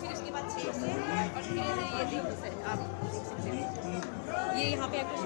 फिर उसके बाद 6 से और फिर ये 3 से आप देख सकते हैं ये यहाँ पे आपको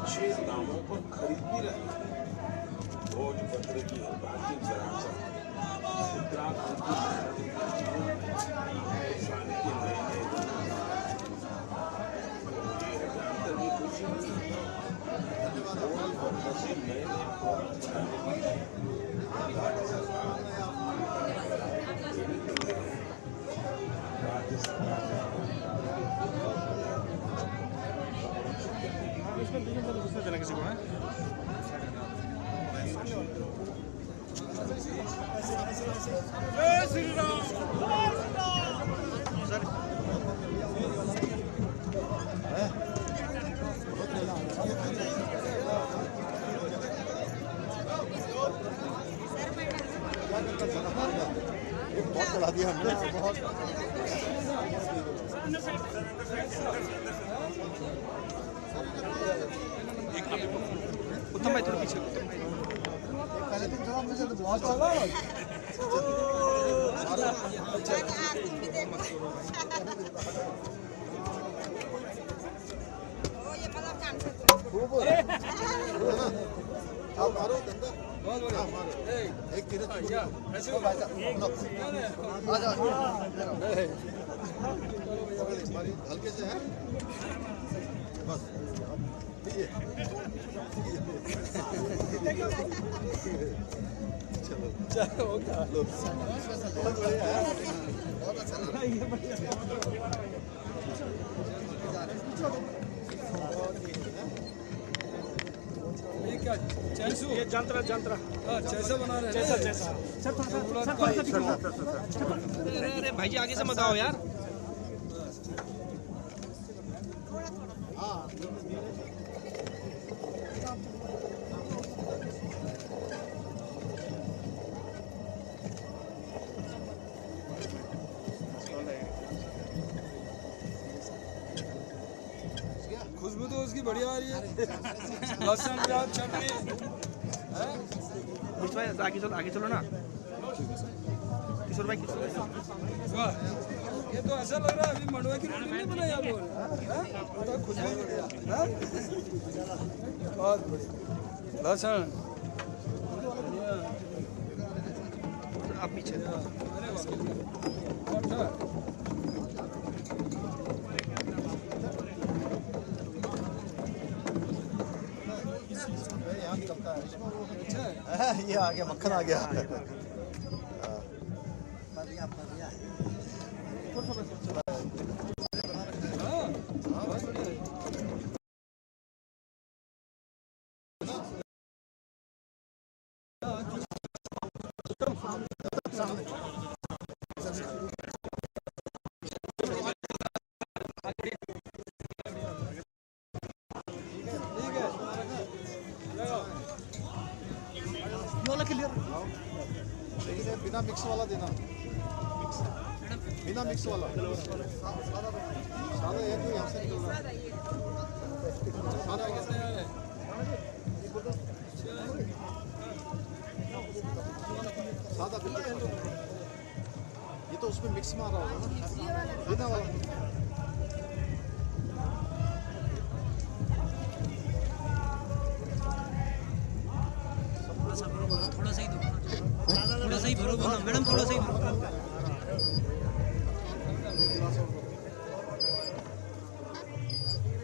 अच्छे दामों पर खरीद भी रहे भोजपत्र की भारतीय विरासत उत्तराखंड की बहुत चला दिया हमने बहुत उत्तम भाई थोड़ा पीछे पहले दिन थोड़ा मुझे तो बहुत चला आप मारो अंदर बहुत बढ़िया मारो एक तीर ऐसे भाई साहब आ जाओ हल्के से है बस चलो बहुत बढ़िया है बहुत अच्छा लगा ये जंतरा जंतरा जैसा बना रहे जैसा जैसा सर थोड़ा अरे भाई जी आगे से मत आओ यार खुशबू तो उसकी बढ़िया आ रही है लहसुन प्याज चटनी आगे चलो ना किशोर भाई वाह ये तो ऐसा लग रहा है अभी मंडवा की रोटी नहीं बनाई आप लोगों ने खुशबू बहुत बढ़िया लहसुन आप पीछे ये आ गया मक्खन आ गया बिना मिक्स वाला देना बिना मिक्स वाला सादा एक ही हमसे निकल रहा है सादा कैसे है सादा बिल्कुल ये तो उसमें मिक्स मारा होगा ना, बिना वाला। थोड़ा सा ही भरो बोलो मैडम, थोड़ा सा ही भरो।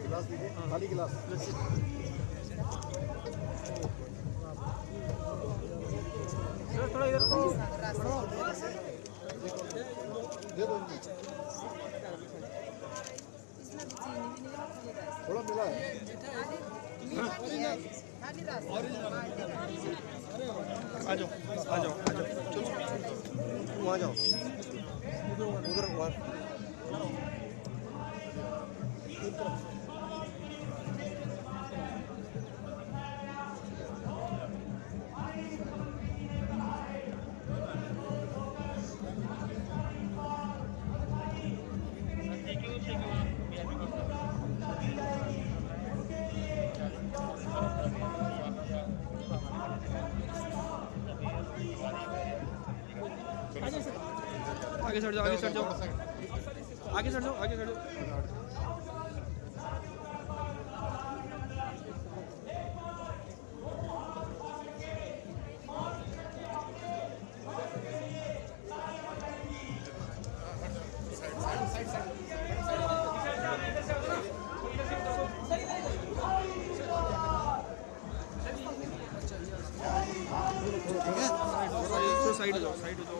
गिलास दीजिए, खाली गिलास। थोड़ा इधर दे दो, थोड़ा मिला है। आ जाओ चलो वहाँ जाओ उधर वहाँ। आगे सट जाओ, आगे सट जाओ, आगे सट जाओ, आगे सट जाओ। साइड हो जाओ, साइड हो जाओ।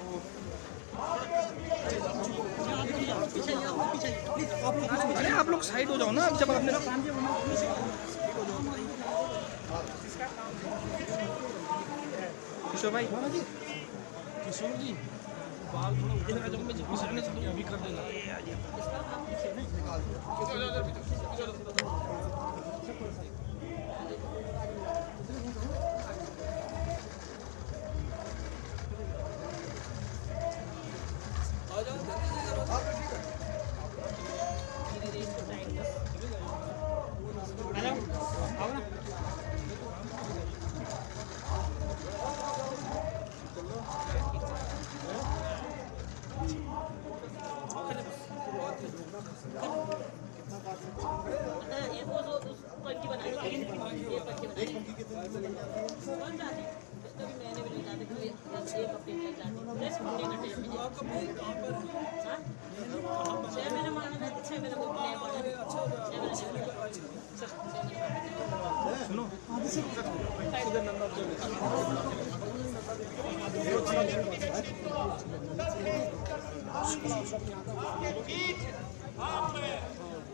अरे आप लोग साइड हो जाओ ना, जब आपने किशोर भाई, किशोर जी बाल थोड़ा इधर आ जाओ, मैं अभी कर देगा।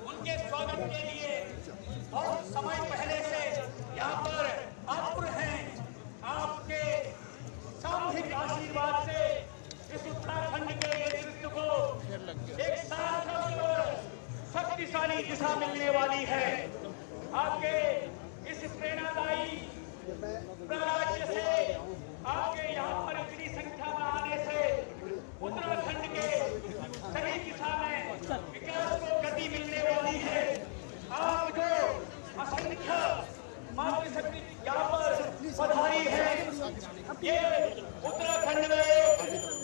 उनके स्वागत के लिए बहुत समय पहले से यहाँ पर आतुर हैं। आपके सामूहिक आशीर्वाद से इस उत्तराखंड के नेतृत्व को एक सार्थक और शक्तिशाली दिशा मिलने वाली है। आपके इस प्रेरणादायी प्रयास से, आपके यहाँ पर इतनी संख्या में आने से उत्तराखंड के सही दिशा में विकास को गति मिलने वाली है। आप जो असंख्य मातृशक्ति यहाँ पर पधारी है, ये उत्तराखंड में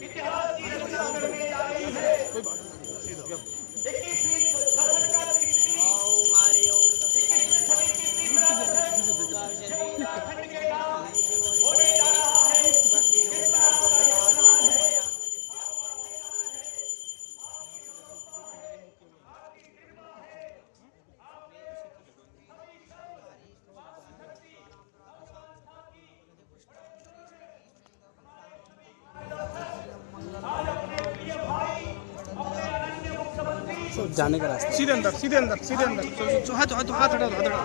इतिहास की रचना करने जा रही है। 21वीं सदी का उत्तराखंड के नाम होने जा रहा है। जाने का रास्ता सीधे अंदर, सीधे अंदर, सीधे अंदर। हाथ हाथ हाथ हटा, हाथ हटा।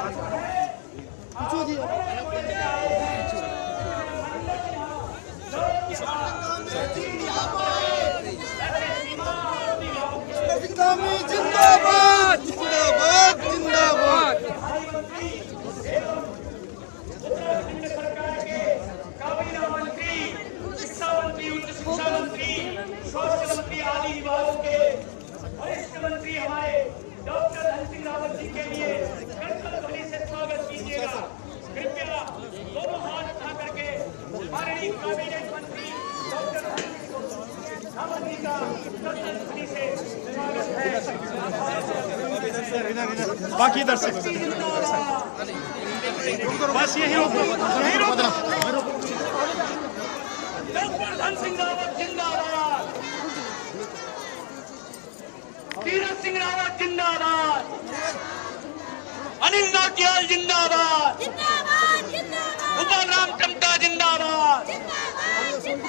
जिंदाबाद जिंदाबाद जिंदाबाद। उत्तराखंड सरकार के काबीना मंत्री, शिक्षा मंत्री, उच्च शिक्षा मंत्री, स्वास्थ्य मंत्री आदि विभागों के वरिष्ठ मंत्री हमारे डॉक्टर धन सिंह रावत जी के लिए करतल ध्वनि से स्वागत कीजिएगा। कृपया दोनों हाथ उठा करके माननीय कैबिनेट मंत्री डॉक्टर धन सिंह रावत जी का बाकी इधर से बस यही रोक दो, यही रोक दो। धन सिंह रावत जिंदाबाद, तीरथ सिंह रावत जिंदाबाद, अनिल नाटियाल जिंदाबाद, गोपाल राम टमटा जिंदाबाद,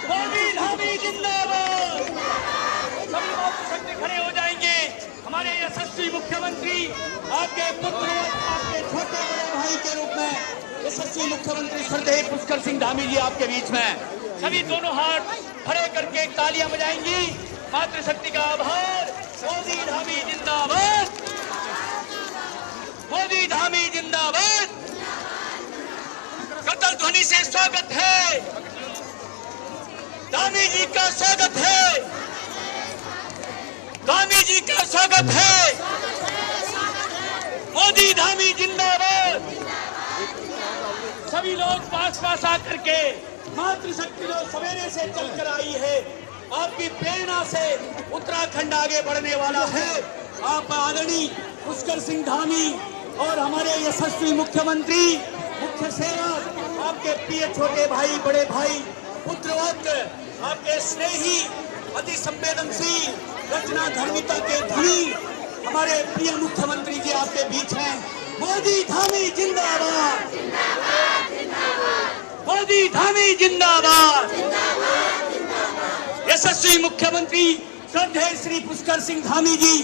मोहम्मद हामिद जिंदाबाद। सभी लोग शक्ति खड़े हो जाएंगे। हमारे यशस्वी मुख्यमंत्री आपके पुत्र, आपके छोटे बड़े भाई के रूप में यशस्वी मुख्यमंत्री श्रद्धेय पुष्कर सिंह धामी जी आपके बीच में सभी दोनों हाथ खड़े करके तालियां बजाएंगी। मातृशक्ति का आभार। मोदी धामी जिंदाबाद, मोदी धामी जिंदाबाद। करताल ध्वनि से स्वागत है, धामी जी का स्वागत है, धामी जी का स्वागत है। मोदी धामी जिंदाबाद। सभी लोग पास पास आकर के मातृशक्ति जो सवेरे से चलकर आई है, आपकी प्रेरणा से उत्तराखंड आगे बढ़ने वाला है। आप आदरणीय पुष्कर सिंह धामी और हमारे यशस्वी मुख्यमंत्री, मुख्य सेवक, आपके प्रिय छोटे भाई, बड़े भाई, पुत्रवत, आपके स्नेही, अति संवेदनशील, रचना धर्मिता के धनी हमारे प्रिय मुख्यमंत्री जी आपके बीच हैं। मोदी धामी जिंदाबाद, मोदी धामी जिंदाबाद। यशस्वी मुख्यमंत्री श्रद्धेय श्री पुष्कर सिंह धामी जी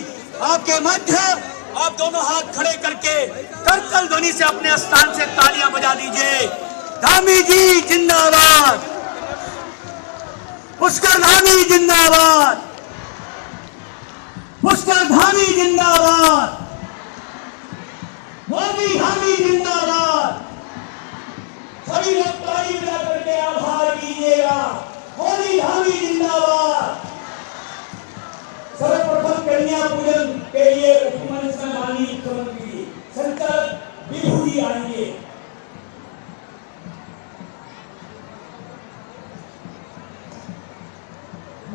आपके मध्य आप दोनों हाथ खड़े करके करतल ध्वनि से अपने स्थान से तालियां बजा दीजिए। धामी जी जिंदाबाद, पुष्कर धामी जिंदाबाद, पुष्कर धामी जिंदाबाद, मोदी धामी जिंदाबाद। सभी लोग ताली बजा करके आभार कीजिएगा। मोदी धामी जिंदाबाद। सर्वप्रथम कन्या पूजन के लिए उपमंच में माननीय मुख्यमंत्री संचालक विभू जी आएंगे।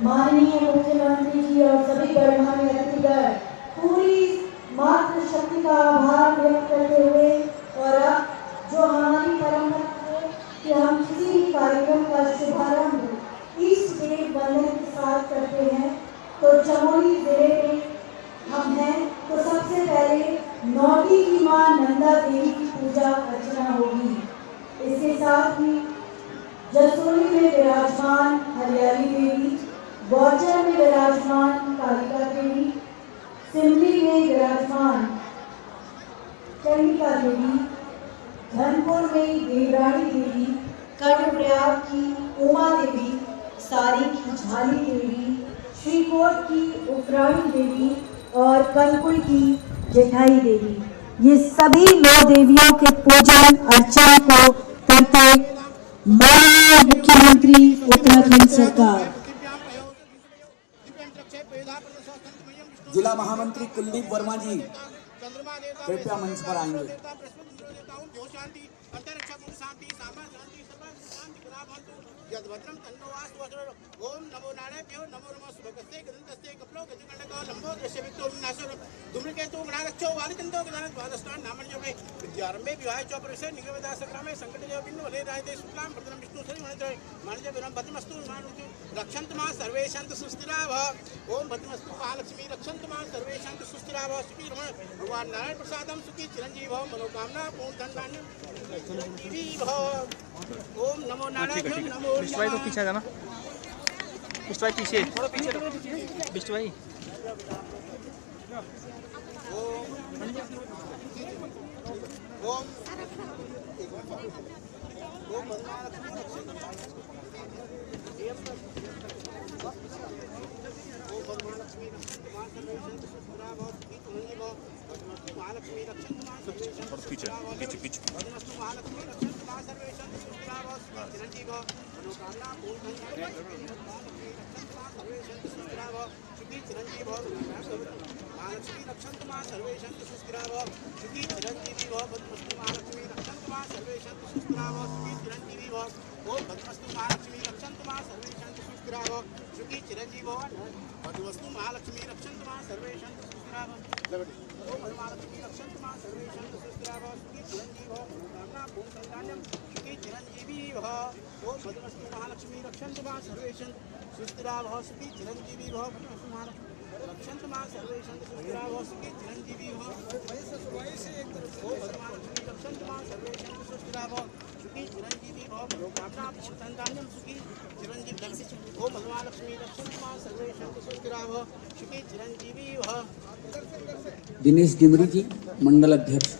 माननीय मुख्यमंत्री जी और सभी गणमान्य अतिथिगण पूरी मातृशक्ति का आभार व्यक्त करते हुए और अब जो हमारी परंपरा है कि हम किसी भी कार्यक्रम का शुभारंभ ईस्ट देव वंदन के साथ करते हैं, तो चमोली जिले में हम हैं तो सबसे पहले नौटी की मां नंदा देवी की पूजा अर्चना होगी। इसके साथ ही जसोली में विराजमान हरियाली देवी, गौचर में विराजमान कालिका देवी, सिमली में विराजमान चंडिका देवी, धनपुर में देवरानी देवी, कर्णप्रयाग की उमा देवी, सारी की झाली देवी, श्रीकोट की उपराणी देवी और कनकुल की जेठाई देवी, ये सभी 9 देवियों के पूजन अर्चना को करते माननीय मुख्यमंत्री उत्तराखंड सरकार। जिला महामंत्री कुलदीप वर्मा जी कृपया मंच पर आएंगे। ओम नमो नारायणो नमो नमः सुभगस्ते गदन्तस्ते कपलो गजगणको लंबो दृश्य विक्तो विनाशो धूम्रकेतु गणागच्छो वालिकंतो गणान द्वादशान नामन्यो में विद्यारंभे विवाह चौपरिसे निगमदा संग्रामे संकटजो बिन्नु वले रायते शुक्लाम प्रथम विष्णु सरि मनते मानजे विरम भद्रमस्तु मानुति रक्षन्तु मां सर्वे शांत सुस्थिरा भव। ओम भद्रमस्तु महालक्ष्मी रक्षन्तु मां सर्वे शांत सुस्थिरा भव। सुखी रमण भगवान नारायण प्रसादम सुखी चिरंजीव भव मनोकामना पूर्ण धन धान्य भव। ओम नमो नारायण नमो विश्वाई को पीछे जाना, विश्वाई पीछे, थोड़ा पीछे विश्वाई। ओम पीछे पीछे पीछे महालक्ष्मी रक्षन्तु मां सर्वे शांत सुस्थिरा भव। सुखी चिरंजीवी भव। भद्रमस्तु महालक्ष्मी रक्षन्तु मां सर्वे शांत सुस्थिरा भव। सुखी चिरंजीवी भव। ओम भद्रमस्तु महालक्ष्मी रक्षन्तु मां सर्वे शांत सुस्थिरा भव। सुखी चिरंजीवी भव। भद्रमस्तु महालक्ष्मी रक्षन्तु मां सर्वे शांत सुस्थिरा भव। महालक्ष्मी रक्षन्तु मां सर्वे सन्तु सुस्थिराः सुखी चिरञ्जीवी भव मनोकामना पूर्ण संधान्यं सुखी चिरञ्जीवी भव ओम मधुमस्तु महालक्ष्मी रक्षन्तु मां सर्वे सन्तु सुस्थिराः भव सुखी चिरञ्जीवी भव मधुमस्तु महालक्ष्मी रक्षन्तु मां सर्वे सन्तु सुस्थिराः भव सुखी चिरञ्जीवी भव ओम मधुमहालक्ष्मी रक्षन्तु मां सर्वे सन्तु सुस्थिराः भव सुखी चिरञ्जीवी भव मनोकामना पूर्ण संधान्यं सुखी चिरञ्जीवी ओम मधुमहालक्ष्मी रक्षन्तु मां सर्वे सन्तु सुस्थिराः भव सुखी चिरञ्जीवी भव। दिनेश डिमरी जी मंडल अध्यक्ष।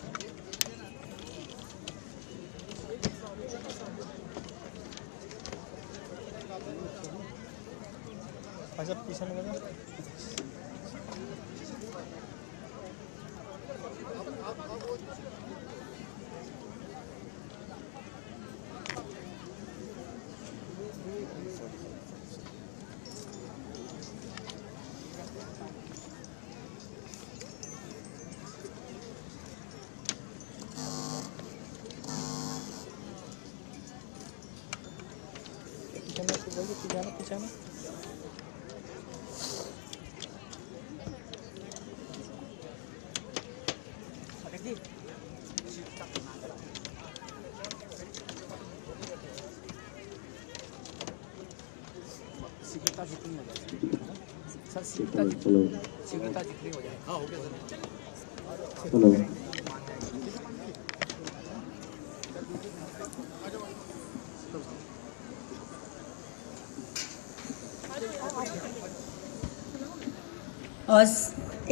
और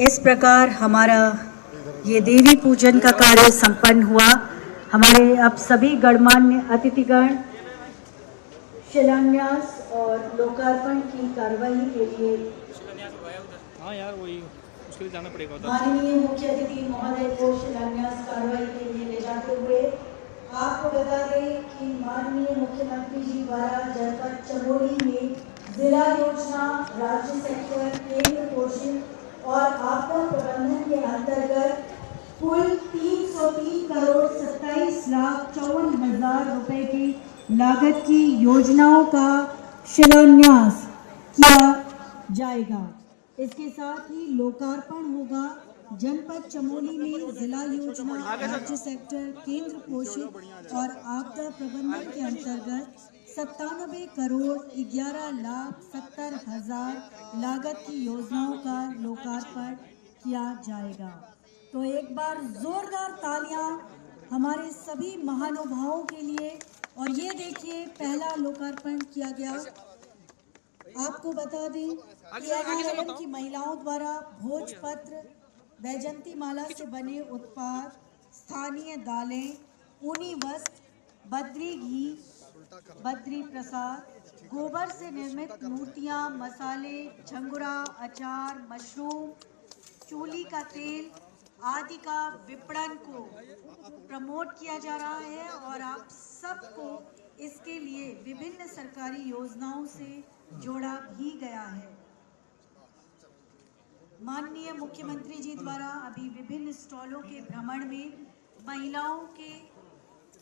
इस प्रकार हमारा ये देवी पूजन का कार्य संपन्न हुआ। हमारे अब सभी गणमान्य अतिथिगण शिलान्यास और लोकार्पण की कार्रवाई के लिए माननीय मुख्य अतिथि महोदय को शिलान्यास कार्रवाई के लिए ले जाते हुए आपको बता दें कि माननीय मुख्यमंत्री जी द्वारा जनपद चमोली में जिला योजना राज्य सेक्टर केंद्र पोषित और आपदा प्रबंधन के अंतर्गत कुल 303 करोड़ 27,54,000 रुपए की लागत की योजनाओं का शिलान्यास किया जाएगा। इसके साथ ही लोकार्पण होगा जनपद चमोली में जिला योजना राज्य सेक्टर केंद्र पोषित और आपदा प्रबंधन के अंतर्गत 97 करोड़ 11,70,000 लागत की योजनाओं का लोकार्पण किया जाएगा। तो एक बार जोरदार तालियां हमारे सभी महानुभावों के लिए। और ये देखिए पहला लोकार्पण किया गया। आपको बता दें कि NRLM की महिलाओं द्वारा भोजपत्र वैजंती माला से बने उत्पाद, स्थानीय दालें, ऊनी वस्त्र, बद्री घी, बद्री प्रसाद, गोबर से निर्मित मूर्तियां, मसाले, झंगुरा, अचार, मशरूम, चूली का तेल आदि का विपणन को प्रमोट किया जा रहा है और आप सबको इसके लिए विभिन्न सरकारी योजनाओं से जोड़ा भी गया है। माननीय मुख्यमंत्री जी द्वारा अभी विभिन्न स्टॉलों के भ्रमण में महिलाओं के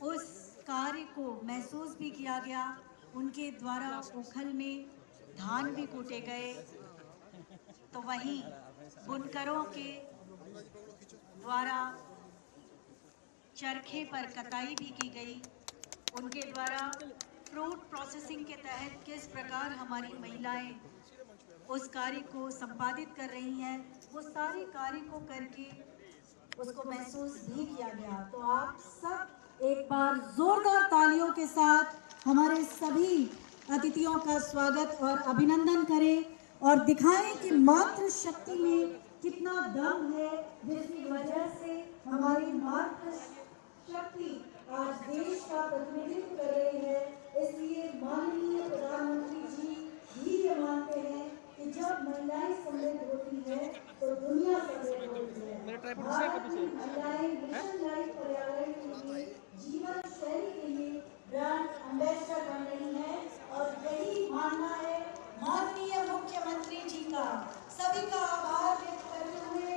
उस कार्य को महसूस भी किया गया। उनके द्वारा ओखल में धान भी कूटे गए, तो वहीं बुनकरों के द्वारा चरखे पर कताई भी की गई। उनके द्वारा फ्रूट प्रोसेसिंग के तहत किस प्रकार हमारी महिलाएं उस कार्य को संपादित कर रही हैं, वो सारे कार्य को करके उसको महसूस भी किया गया। तो आप सब एक बार जोरदार तालियों के साथ हमारे सभी अतिथियों का स्वागत और अभिनंदन करें और दिखाएं कि मातृ शक्ति में कितना दम है, जिसकी वजह से हमारी मातृ शक्ति आज देश का प्रतिनिधित्व कर रही है। इसलिए माननीय प्रधानमंत्री जी भी ये मानते हैं कि जब महिलाएं समृद्ध होती है तो दुनिया समृद्ध होती है। भारत की महिलाएं मिशन लाइफ पर्यावरण के लिए, जीवन शैली के लिए ब्रांड एम्बेसडर बन रही है और यही मानना है माननीय मुख्यमंत्री जी का। सभी का आभार व्यक्त करते हुए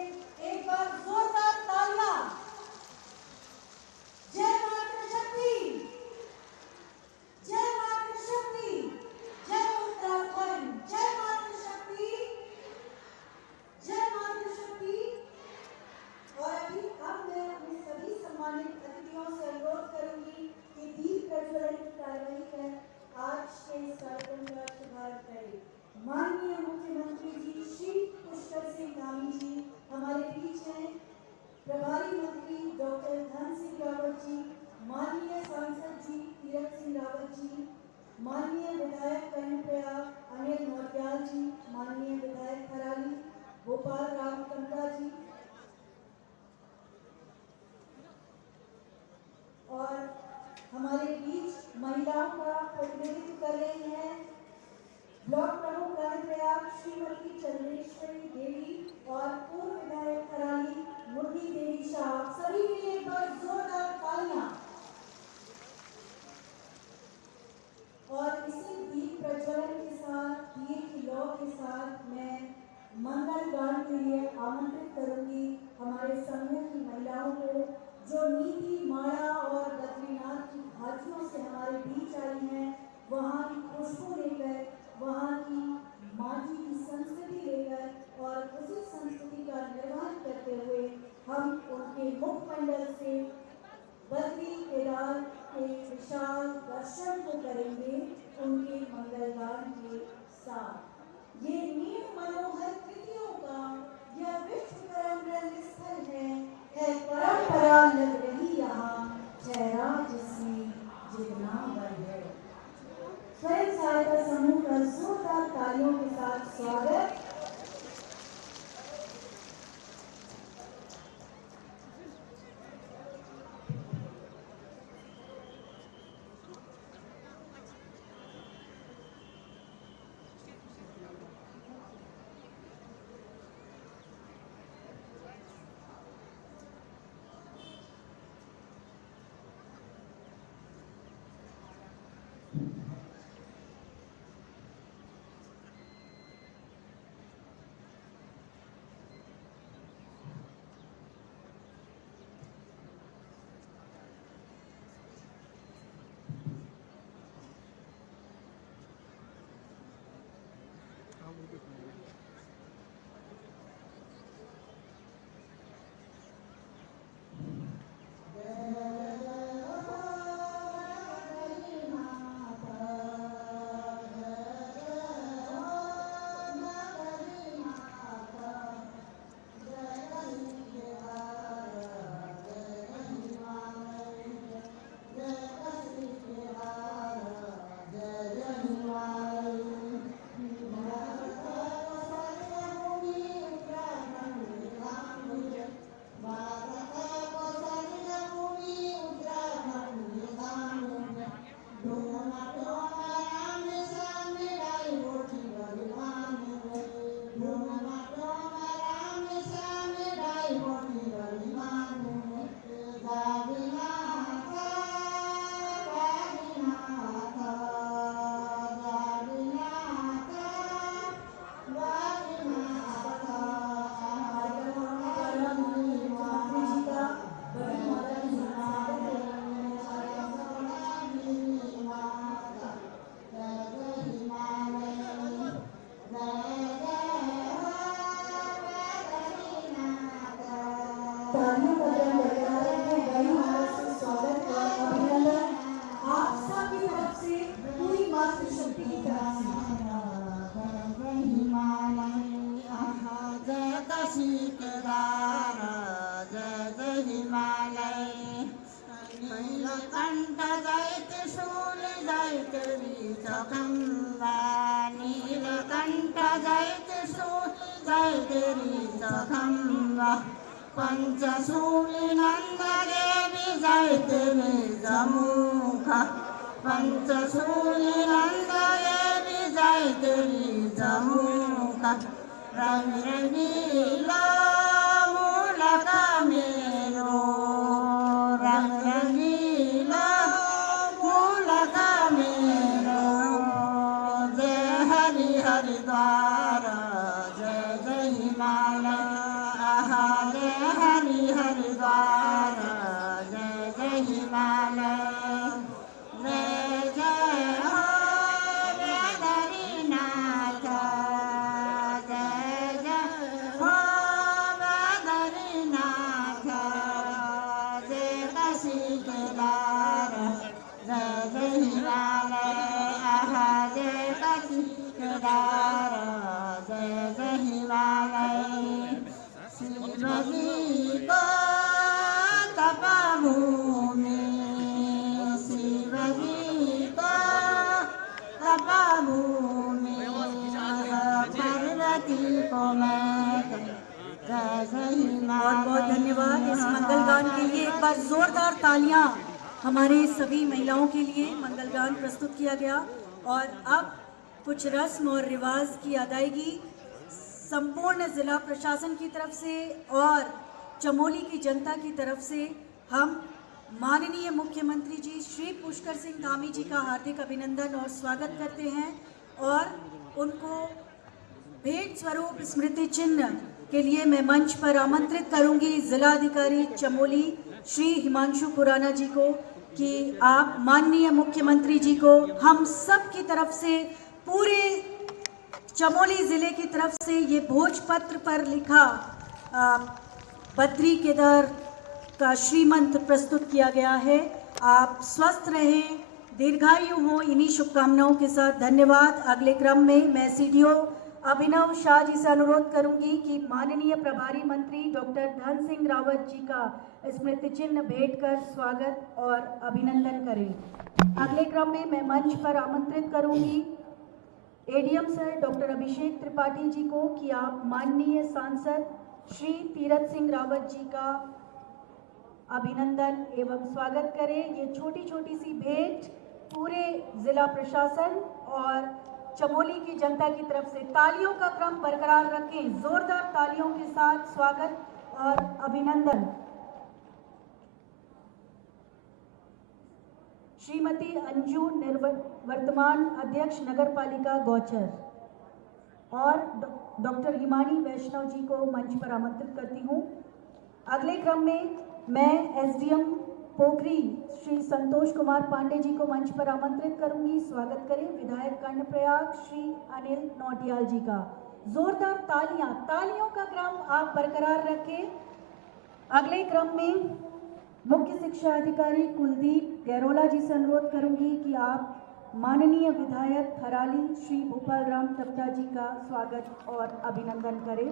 एक बार जोरदार तालियां। जय मातृशक्ति, जय मातृशक्ति, जय उत्तराखंड, जय मातृशक्ति, जय मातृशक्ति। और रावत जी, माननीय सांसद जी तीरथ सिंह रावत जी, माननीय विधायक कर्णप्रयाग अनिल नौटियाल जी, माननीय विधायक थराली गोपाल राम कंका जी, और हमारे बीच महिलाओं का प्रतिनिधित्व कर रही हैं ब्लॉक प्रमुख कर्णप्रयाग श्रीमती चंद्रेश्वरी देवी और पूर्व विधायक थराली मुरली देवी शाह। सभी के लिए एक बार जोरदार तालियां। और इसी दीप प्रज्वलन के साथ, दीप की लौ के साथ मैं मंगल गान के लिए आमंत्रित करूंगी हमारे समूह की महिलाओं को, जो नीति माड़ा और बद्रीनाथ की घाटियों से हमारे बीच आई हैं, वहाँ की खुशबू लेकर, वहाँ की माटी की संस्कृति लेकर और उसी संस्कृति का निर्वहन करते हुए हम उनके मुखमंडल से बद्री केदार के विशाल दर्शन को करेंगे उनके मंगलगान के साथ। ये नीम मनोहर कृतियों का यह विश्व परम स्थल है परंपरा लग रही यहाँ, ठहरा जिसमें जितना बल है। स्वयं सहायता समूह का जोरदार तालियों के साथ स्वागत। पंचशूली नंद देवी जयते निजमुख, पंचशूली नंद देवी जयते निजमुख, रंग रंगीला मूलक मेरो, रंग रंगीला मूलक मेरो, जय हरि हरिद्वार जय जय हिमालय, जय हरि हरिद्वार जय जय हिमालय, जय जय हो बद्रीनाथ, जय जय हो बद्रीनाथ, जय काशी केदार जय जय हिमालय, जय काशी केदार जय जय हिमालय, शिवजी को तपभूमि बहुत बहुत धन्यवाद इस मंगल गान के लिए। एक बार जोरदार तालियां हमारे सभी महिलाओं के लिए। मंगल गान प्रस्तुत किया गया और अब कुछ रस्म और रिवाज की अदायगी संपूर्ण जिला प्रशासन की तरफ से और चमोली की जनता की तरफ से हम माननीय मुख्यमंत्री जी श्री पुष्कर सिंह धामी जी का हार्दिक अभिनंदन और स्वागत करते हैं और उनको भेंट स्वरूप स्मृति चिन्ह के लिए मैं मंच पर आमंत्रित करूंगी जिलाधिकारी चमोली श्री हिमांशु खुराना जी को कि आप माननीय मुख्यमंत्री जी को हम सब की तरफ से, पूरे चमोली जिले की तरफ से ये भोजपत्र पर लिखा बद्री केदार का श्रीमंत प्रस्तुत किया गया है। आप स्वस्थ रहें, दीर्घायु हो, इन्हीं शुभकामनाओं के साथ धन्यवाद। अगले क्रम में मैं सीडीओ अभिनव शाह जी से अनुरोध करूंगी कि माननीय प्रभारी मंत्री डॉक्टर धन सिंह रावत जी का स्मृति चिन्ह भेंट कर स्वागत और अभिनंदन करें। अगले क्रम में मैं मंच पर आमंत्रित करूंगी एडीएम सर डॉक्टर अभिषेक त्रिपाठी जी को कि आप माननीय सांसद श्री तीरथ सिंह रावत जी का अभिनंदन एवं स्वागत करें। ये छोटी छोटी सी भेंट पूरे जिला प्रशासन और चमोली की जनता की तरफ से। तालियों का क्रम बरकरार रखें, जोरदार तालियों के साथ स्वागत और अभिनंदन। श्रीमती अंजू वर्तमान अध्यक्ष नगर पालिका गौचर और डॉक्टर हिमानी वैष्णव जी को मंच पर आमंत्रित करती हूँ। अगले क्रम में मैं एसडीएम पोखरी श्री संतोष कुमार पांडे जी को मंच पर आमंत्रित करूंगी। स्वागत करें विधायक कर्णप्रयाग श्री अनिल नौटियाल जी का। जोरदार तालियां, तालियों का क्रम आप बरकरार रखें। अगले क्रम में मुख्य शिक्षा अधिकारी कुलदीप गैरोला जी से अनुरोध करूंगी कि आप माननीय विधायक थराली श्री भूपाल राम टपटा जी का स्वागत और अभिनंदन करें।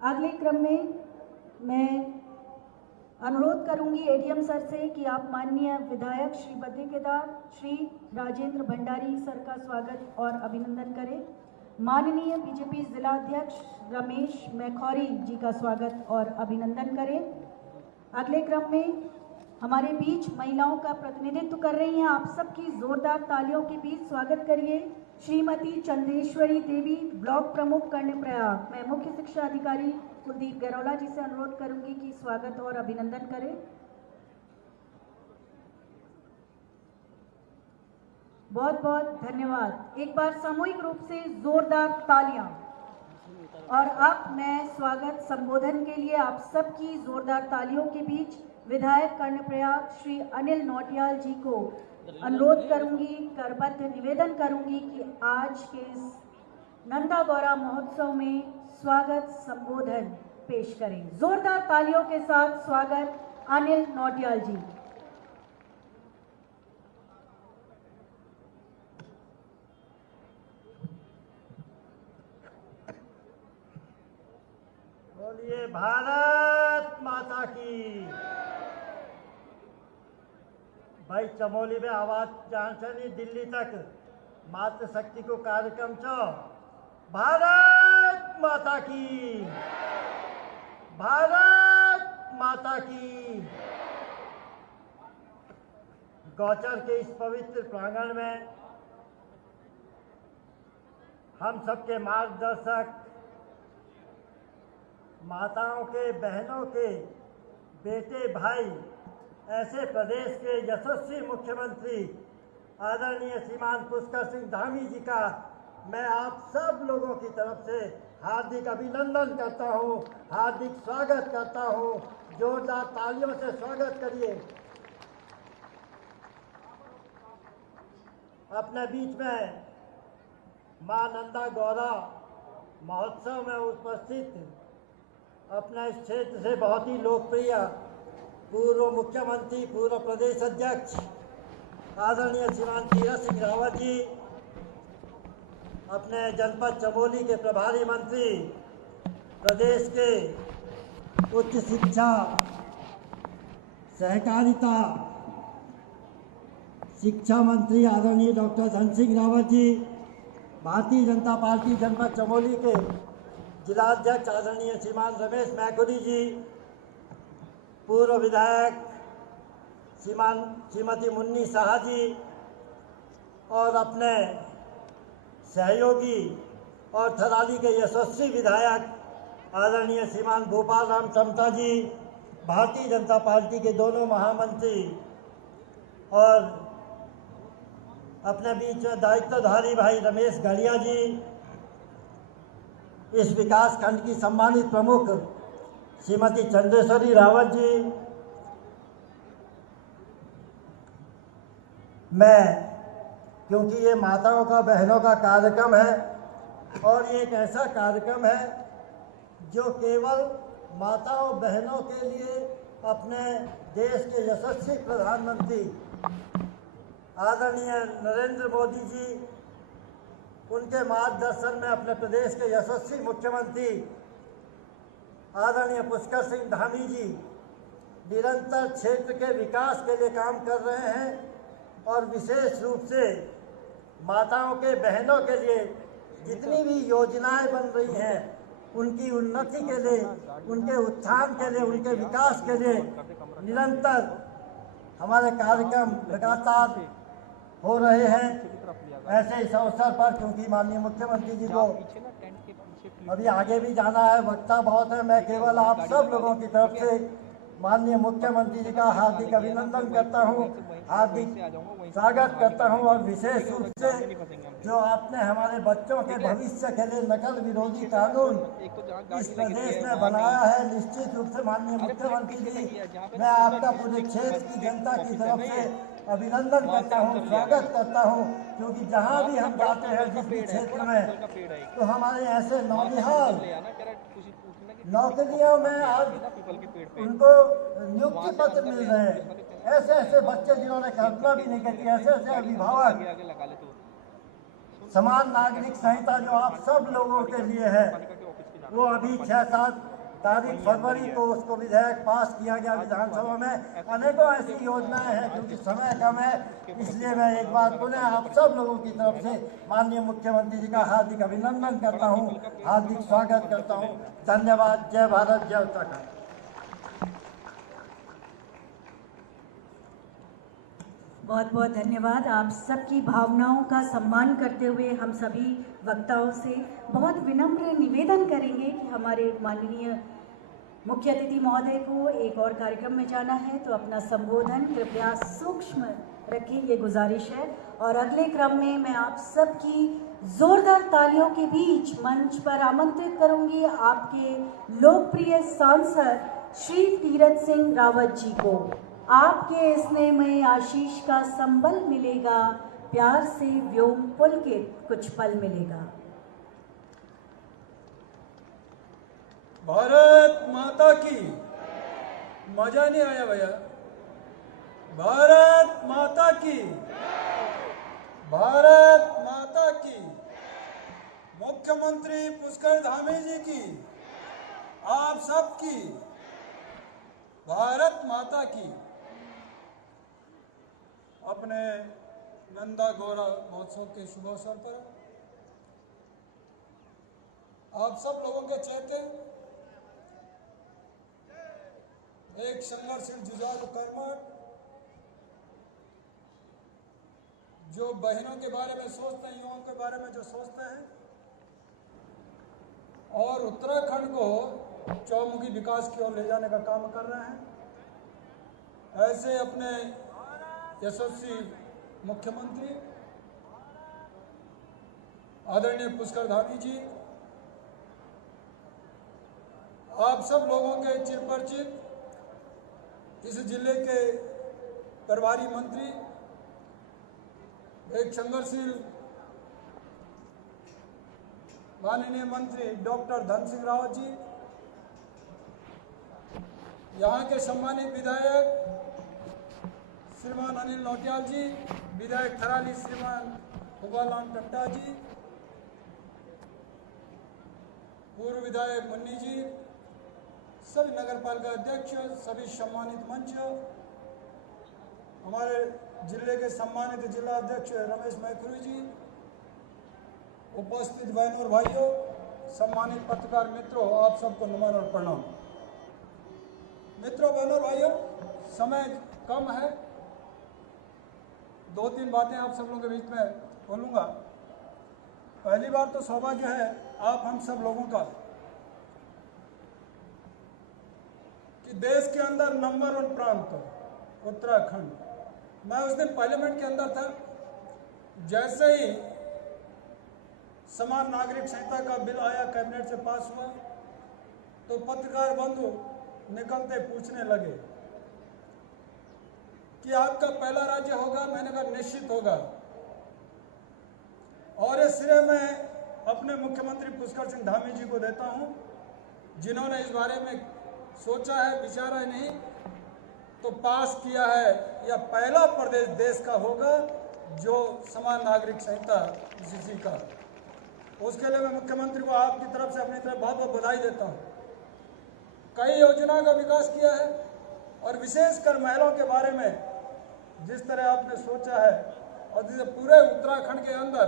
अगले क्रम में मैं अनुरोध करूंगी एडीएम सर से कि आप माननीय विधायक श्री बद्री केदार श्री राजेंद्र भंडारी सर का स्वागत और अभिनंदन करें। माननीय बीजेपी जिलाध्यक्ष रमेश मैखौरी जी का स्वागत और अभिनंदन करें। अगले क्रम में हमारे बीच महिलाओं का प्रतिनिधित्व कर रही हैं, आप सबकी जोरदार तालियों के बीच स्वागत करिए श्रीमती चंदेश्वरी देवी ब्लॉक प्रमुख कर्णप्रयाग। मैं मुख्य शिक्षा अधिकारी कुलदीप गैरोला जी से अनुरोध करूंगी कि स्वागत और अभिनंदन करें। बहुत बहुत धन्यवाद। एक बार सामूहिक रूप से जोरदार तालियां। और अब मैं स्वागत संबोधन के लिए आप सबकी जोरदार तालियों के बीच विधायक कर्णप्रयाग श्री अनिल नौटियाल जी को अनुरोध करूंगी, करबद्ध निवेदन करूंगी कि आज के इस नंदा गौरा महोत्सव में स्वागत संबोधन पेश करें। जोरदार तालियों के साथ स्वागत अनिल नौटियाल जी। बोलिए भारत माता की। भाई चमोली में आवाज जान से नहीं दिल्ली तक मातृशक्ति को कार्यक्रम छो। भारत माता की, भारत माता की। गौचर के इस पवित्र प्रांगण में हम सबके मार्गदर्शक, माताओं के, बहनों के बेटे भाई, ऐसे प्रदेश के यशस्वी मुख्यमंत्री आदरणीय श्रीमान पुष्कर सिंह धामी जी का मैं आप सब लोगों की तरफ से हार्दिक अभिनंदन करता हूं, हार्दिक स्वागत करता हूं। जोरदार तालियों से स्वागत करिए। अपने बीच में मां नंदा गौरा महोत्सव में उपस्थित अपने इस क्षेत्र से बहुत ही लोकप्रिय पूर्व मुख्यमंत्री, पूर्व प्रदेश अध्यक्ष आदरणीय श्रीमान तीरथ सिंह रावत जी, अपने जनपद चमोली के प्रभारी मंत्री, प्रदेश के उच्च शिक्षा, सहकारिता, शिक्षा मंत्री आदरणीय डॉक्टर धन सिंह रावत जी, भारतीय जनता पार्टी जनपद चमोली के जिलाध्यक्ष आदरणीय श्रीमान रमेश मैकुरी जी, पूर्व विधायक श्रीमती मुन्नी शाह जी और अपने सहयोगी और थराली के यशस्वी विधायक आदरणीय श्रीमान गोपाल राम समता जी, भारतीय जनता पार्टी के दोनों महामंत्री और अपने बीच में दायित्वधारी भाई रमेश गढ़िया जी, इस विकास खंड की सम्मानित प्रमुख श्रीमती चंद्रेश्वरी रावत जी, मैं क्योंकि ये माताओं का बहनों का कार्यक्रम है और ये एक ऐसा कार्यक्रम है जो केवल माताओं बहनों के लिए अपने देश के यशस्वी प्रधानमंत्री आदरणीय नरेंद्र मोदी जी, उनके मार्गदर्शन में अपने प्रदेश के यशस्वी मुख्यमंत्री आदरणीय पुष्कर सिंह धामी जी निरंतर क्षेत्र के विकास के लिए काम कर रहे हैं और विशेष रूप से माताओं के बहनों के लिए जितनी भी योजनाएं बन रही हैं उनकी उन्नति के लिए, उनके उत्थान के लिए, उनके विकास के लिए निरंतर हमारे कार्यक्रम लगातार हो रहे हैं। ऐसे इस अवसर पर क्योंकि माननीय मुख्यमंत्री जी को अभी आगे भी जाना है, वक्ता बहुत है, मैं केवल आप सब लोगों की तरफ से माननीय मुख्यमंत्री जी का हार्दिक अभिनंदन करता हूं, हार्दिक स्वागत करता हूं और विशेष रूप से जो आपने हमारे बच्चों के भविष्य के लिए नकल विरोधी कानून इस प्रदेश में बनाया है, निश्चित रूप से माननीय मुख्यमंत्री जी, मैं आपका पूरे क्षेत्र की जनता की तरफ से अभिनंदन करता हूं, स्वागत करता हूं, क्योंकि जहां भी हम जाते हैं जिस भी क्षेत्र में, तो हमारे ऐसे नौनिहाल नौकरियों में आज उनको नियुक्ति पत्र मिल रहे हैं। ऐसे ऐसे बच्चे जिन्होंने कल्पना भी नहीं की, ऐसे ऐसे अभिभावक, समान नागरिक संहिता जो आप सब लोगों के लिए है, वो अभी 6-7 तारीख फरवरी को उसको विधेयक पास किया गया विधानसभा में। अनेकों ऐसी योजनाएं हैं, क्योंकि समय कम है, इसलिए मैं एक बार पुनः आप सब लोगों की तरफ से माननीय मुख्यमंत्री जी का हार्दिक अभिनंदन करता हूं, हार्दिक स्वागत करता हूं। धन्यवाद। जय भारत, जय उत्तराखंड। बहुत बहुत धन्यवाद। आप सबकी भावनाओं का सम्मान करते हुए हम सभी वक्ताओं से बहुत विनम्र निवेदन करेंगे कि हमारे माननीय मुख्य अतिथि महोदय को एक और कार्यक्रम में जाना है, तो अपना संबोधन कृपया सूक्ष्म रखें, ये गुजारिश है। और अगले क्रम में मैं आप सबकी जोरदार तालियों के बीच मंच पर आमंत्रित करूंगी आपके लोकप्रिय सांसद श्री तीरथ सिंह रावत जी को। आपके स्नेहमय आशीष का संबल मिलेगा, प्यार से व्योम पुलकित कुछ पल मिलेगा। भारत माता की, मजा नहीं आया भैया। भारत माता की, भारत माता की। मुख्यमंत्री पुष्कर धामी जी की, आप सबकी भारत माता की। अपने नंदा गौरा महोत्सव के शुभ अवसर पर आप सब लोगों के चेहरे एक संघर्षशील जुझारू कर्मठ जो बहनों के बारे में सोचते हैं, युवाओं के बारे में जो सोचते हैं और उत्तराखंड को चौमुखी विकास की ओर ले जाने का काम कर रहे हैं, ऐसे अपने यशस्वी मुख्यमंत्री आदरणीय पुष्कर धामी जी, आप सब लोगों के चिरपरिचित इस जिले के प्रभारी मंत्री, एक संघर्षशील माननीय मंत्री डॉक्टर धन सिंह रावत जी, यहाँ के सम्मानित विधायक श्रीमान अनिल नौटियाल जी, विधायक थराली श्रीमान गोपाल टंटा जी, पूर्व विधायक मुन्नी जी, सभी नगर पालिका अध्यक्ष, सभी सम्मानित मंच, हमारे जिले के सम्मानित जिला अध्यक्ष रमेश मैकुरी जी, उपस्थित बहनों और भाइयों, सम्मानित पत्रकार मित्रों, आप सबको नमन और प्रणाम। मित्रों, बहनों, भाइयों, समय कम है, 2-3 बातें आप सब लोगों के बीच में बोलूँगा। पहली बार तो सौभाग्य है आप हम सब लोगों का कि देश के अंदर नंबर 1 प्रांत उत्तराखंड। मैं उस दिन पार्लियामेंट के अंदर था, जैसे ही समान नागरिक संहिता का बिल आया, कैबिनेट से पास हुआ, तो पत्रकार बंधु निकलते पूछने लगे कि आपका पहला राज्य होगा। मैंने कहा निश्चित होगा, और ये श्रेय मैं अपने मुख्यमंत्री पुष्कर सिंह धामी जी को देता हूं, जिन्होंने इस बारे में सोचा है, विचारा है, नहीं तो पास किया है। यह पहला प्रदेश देश का होगा जो समान नागरिक संहिता जीसी का। उसके लिए मैं मुख्यमंत्री को आपकी तरफ से, अपनी तरफ बहुत बहुत बधाई देता हूं। कई योजनाओं का विकास किया है, और विशेषकर महिलाओं के बारे में जिस तरह आपने सोचा है, और जिसे पूरे उत्तराखंड के अंदर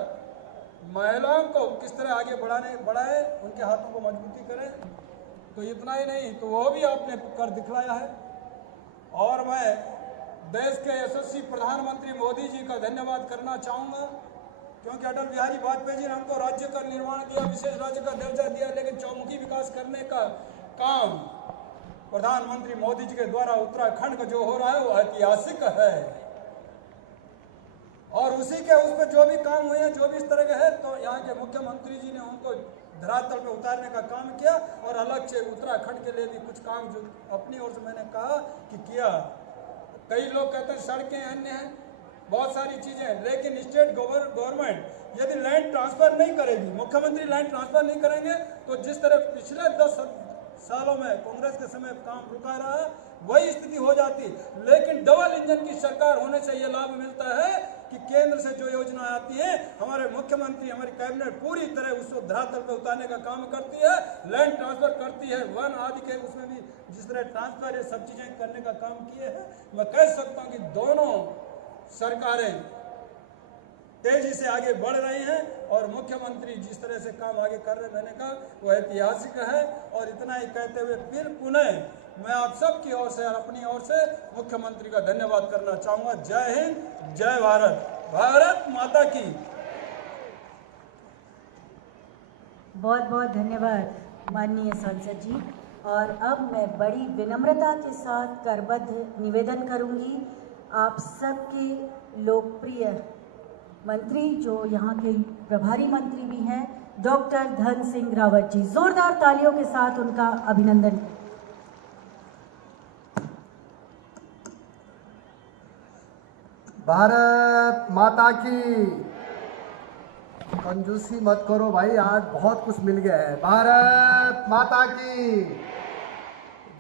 महिलाओं को किस तरह आगे बढ़ाए, उनके हाथों को मजबूती करें, तो इतना ही नहीं तो वो भी आपने कर दिखलाया है। और मैं देश के यशस्वी प्रधानमंत्री मोदी जी का धन्यवाद करना चाहूँगा, क्योंकि अटल बिहारी वाजपेयी जी ने हमको राज्य का निर्माण दिया, विशेष राज्य का दर्जा दिया, लेकिन चौमुखी विकास करने का काम प्रधानमंत्री मोदी जी के द्वारा उत्तराखंड का जो हो रहा है वो ऐतिहासिक है। और उसी के उस पर जो भी काम हुए हैं, जो भी इस तरह के है, तो यहाँ के मुख्यमंत्री जी ने उनको धरातल पे उतारने का काम किया, और अलग से उत्तराखंड के लिए भी कुछ काम जो अपनी ओर से मैंने कहा कि किया। कई लोग कहते हैं सड़कें अन्य हैं, बहुत सारी चीज़ें, लेकिन स्टेट गवर्नमेंट यदि लैंड ट्रांसफ़र नहीं करेगी, मुख्यमंत्री लैंड ट्रांसफ़र नहीं करेंगे, तो जिस तरह पिछले 10 सालों में कांग्रेस के समय काम रुका रहा, वही स्थिति हो जाती। लेकिन डबल इंजन की सरकार होने से ये लाभ मिलता है कि केंद्र से जो योजना आती है, हमारे मुख्यमंत्री, हमारी कैबिनेट पूरी तरह उसको धरातल पर उतारने का काम करती है, लैंड ट्रांसफर करती है, वन आदि के उसमें भी जिस तरह ट्रांसफर, ये सब चीजें करने का काम किए हैं। मैं कह सकता हूँ कि दोनों सरकारें तेजी से आगे बढ़ रही हैं, और मुख्यमंत्री जिस तरह से काम आगे कर रहे, मैंने कहा वो ऐतिहासिक है। और इतना ही कहते हुए फिर पुनः मैं आप सब की ओर से और अपनी ओर से मुख्यमंत्री का धन्यवाद करना चाहूँगा। जय हिंद, जय भारत, भारत माता की। बहुत बहुत धन्यवाद माननीय सांसद जी। और अब मैं बड़ी विनम्रता के साथ करबद्ध निवेदन करूंगी आप सबके लोकप्रिय मंत्री, जो यहाँ के प्रभारी मंत्री भी हैं, डॉक्टर धन सिंह रावत जी। जोरदार तालियों के साथ उनका अभिनंदन। भारत माता की। कंजूसी मत करो भाई, आज बहुत कुछ मिल गया है। भारत माता की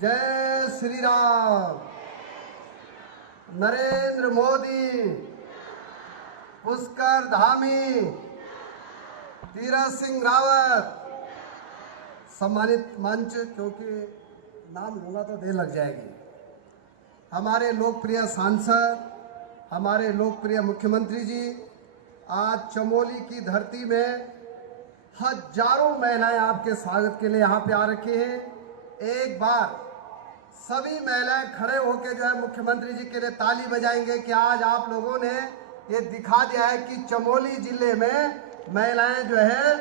जय। श्री राम। नरेंद्र मोदी, पुष्कर धामी, तीरथ सिंह रावत, सम्मानित मंच, क्योंकि नाम लूंगा तो देर लग जाएगी, हमारे लोकप्रिय सांसद, हमारे लोकप्रिय मुख्यमंत्री जी, आज चमोली की धरती में हजारों महिलाएं आपके स्वागत के लिए यहाँ पे आ रखी हैं। एक बार सभी महिलाएं खड़े होकर जो है मुख्यमंत्री जी के लिए ताली बजाएंगे कि आज आप लोगों ने ये दिखा दिया है कि चमोली जिले में महिलाएं जो है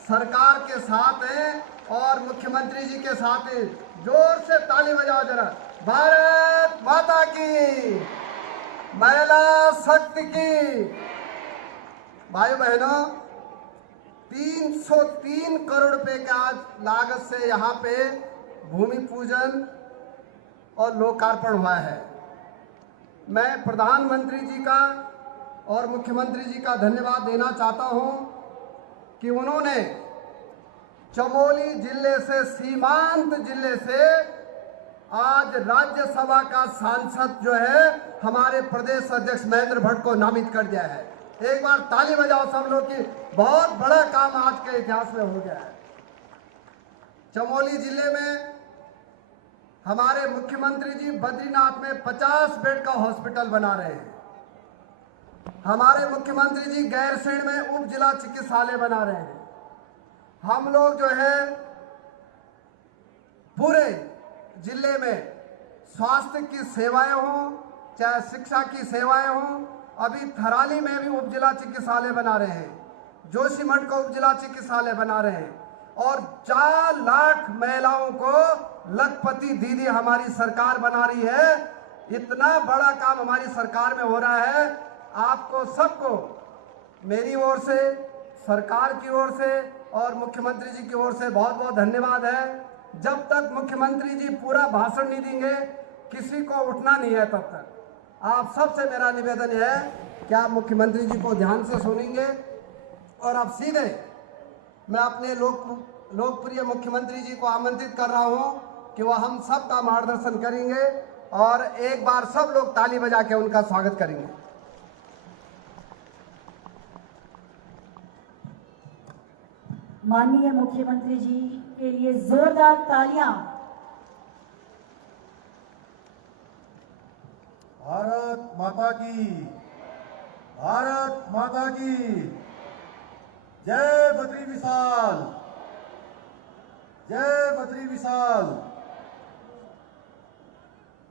सरकार के साथ हैं और मुख्यमंत्री जी के साथ हैं। जोर से ताली बजाओ जरा। भारत माता की, महिला शक्ति की। भाइयों बहनों, 303 करोड़ रुपए के आज लागत से यहाँ पे भूमि पूजन और लोकार्पण हुआ है। मैं प्रधानमंत्री जी का और मुख्यमंत्री जी का धन्यवाद देना चाहता हूं कि उन्होंने चमोली जिले से, सीमांत जिले से आज राज्यसभा का सांसद जो है हमारे प्रदेश अध्यक्ष महेंद्र भट्ट को नामित कर दिया है। एक बार ताली बजाओ सब लोग की। बहुत बड़ा काम आज के इतिहास में हो गया है। चमोली जिले में हमारे मुख्यमंत्री जी बद्रीनाथ में 50 बेड का हॉस्पिटल बना रहे हैं। हमारे मुख्यमंत्री जी गैरसैंण में उप जिला चिकित्सालय बना रहे हैं। हम लोग जो है पूरे जिले में स्वास्थ्य की सेवाएं हों, चाहे शिक्षा की सेवाएं हों, अभी थराली में भी उप जिला चिकित्सालय बना रहे हैं, जोशीमठ को उप जिला चिकित्सालय बना रहे हैं, और 4 लाख महिलाओं को लखपति दीदी हमारी सरकार बना रही है। इतना बड़ा काम हमारी सरकार में हो रहा है। आपको सबको मेरी ओर से, सरकार की ओर से और मुख्यमंत्री जी की ओर से बहुत बहुत धन्यवाद है। जब तक मुख्यमंत्री जी पूरा भाषण नहीं देंगे किसी को उठना नहीं है, तब तक आप सबसे मेरा निवेदन है कि आप मुख्यमंत्री जी को ध्यान से सुनेंगे और आप सीधे मैं अपने लोकप्रिय मुख्यमंत्री जी को आमंत्रित कर रहा हूं कि वह हम सब का मार्गदर्शन करेंगे और एक बार सब लोग ताली बजा के उनका स्वागत करेंगे। माननीय मुख्यमंत्री जी के लिए जोरदार तालियां। भारत माता की, भारत माता की जय। बद्री विशाल, जय बद्री विशाल।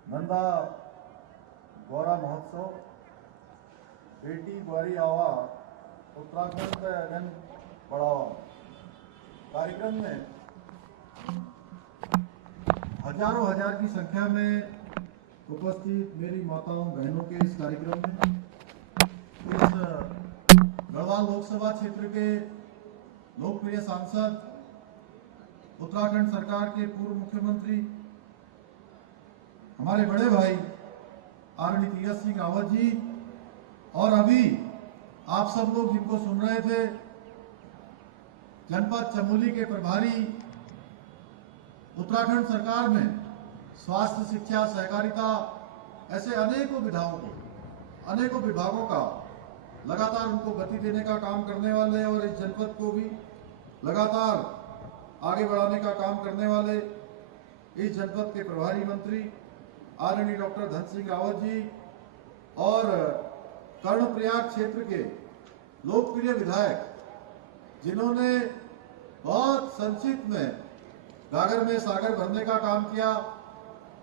नंदा गौरा महोत्सव बेटी ग्वारी आवा उत्तराखंड बढ़ावा कार्यक्रम में हजारों हजार की संख्या में उपस्थित मेरी माताओं बहनों के इस कार्यक्रम में, इस गढ़वाल लोकसभा क्षेत्र के लोकप्रिय सांसद, उत्तराखंड सरकार के पूर्व मुख्यमंत्री, हमारे बड़े भाई आदरणीय तीरथ सिंह रावत जी, और अभी आप सब लोग जिनको सुन रहे थे जनपद चमोली के प्रभारी, उत्तराखंड सरकार में स्वास्थ्य, शिक्षा, सहकारिता, ऐसे अनेकों विभागों का लगातार उनको गति देने का काम करने वाले और इस जनपद को भी लगातार आगे बढ़ाने का काम करने वाले इस जनपद के प्रभारी मंत्री आदरणीय डॉक्टर धन सिंह रावत जी और कर्णप्रयाग क्षेत्र के लोकप्रिय विधायक जिन्होंने बहुत संक्षिप्त में गागर में सागर भरने का काम किया,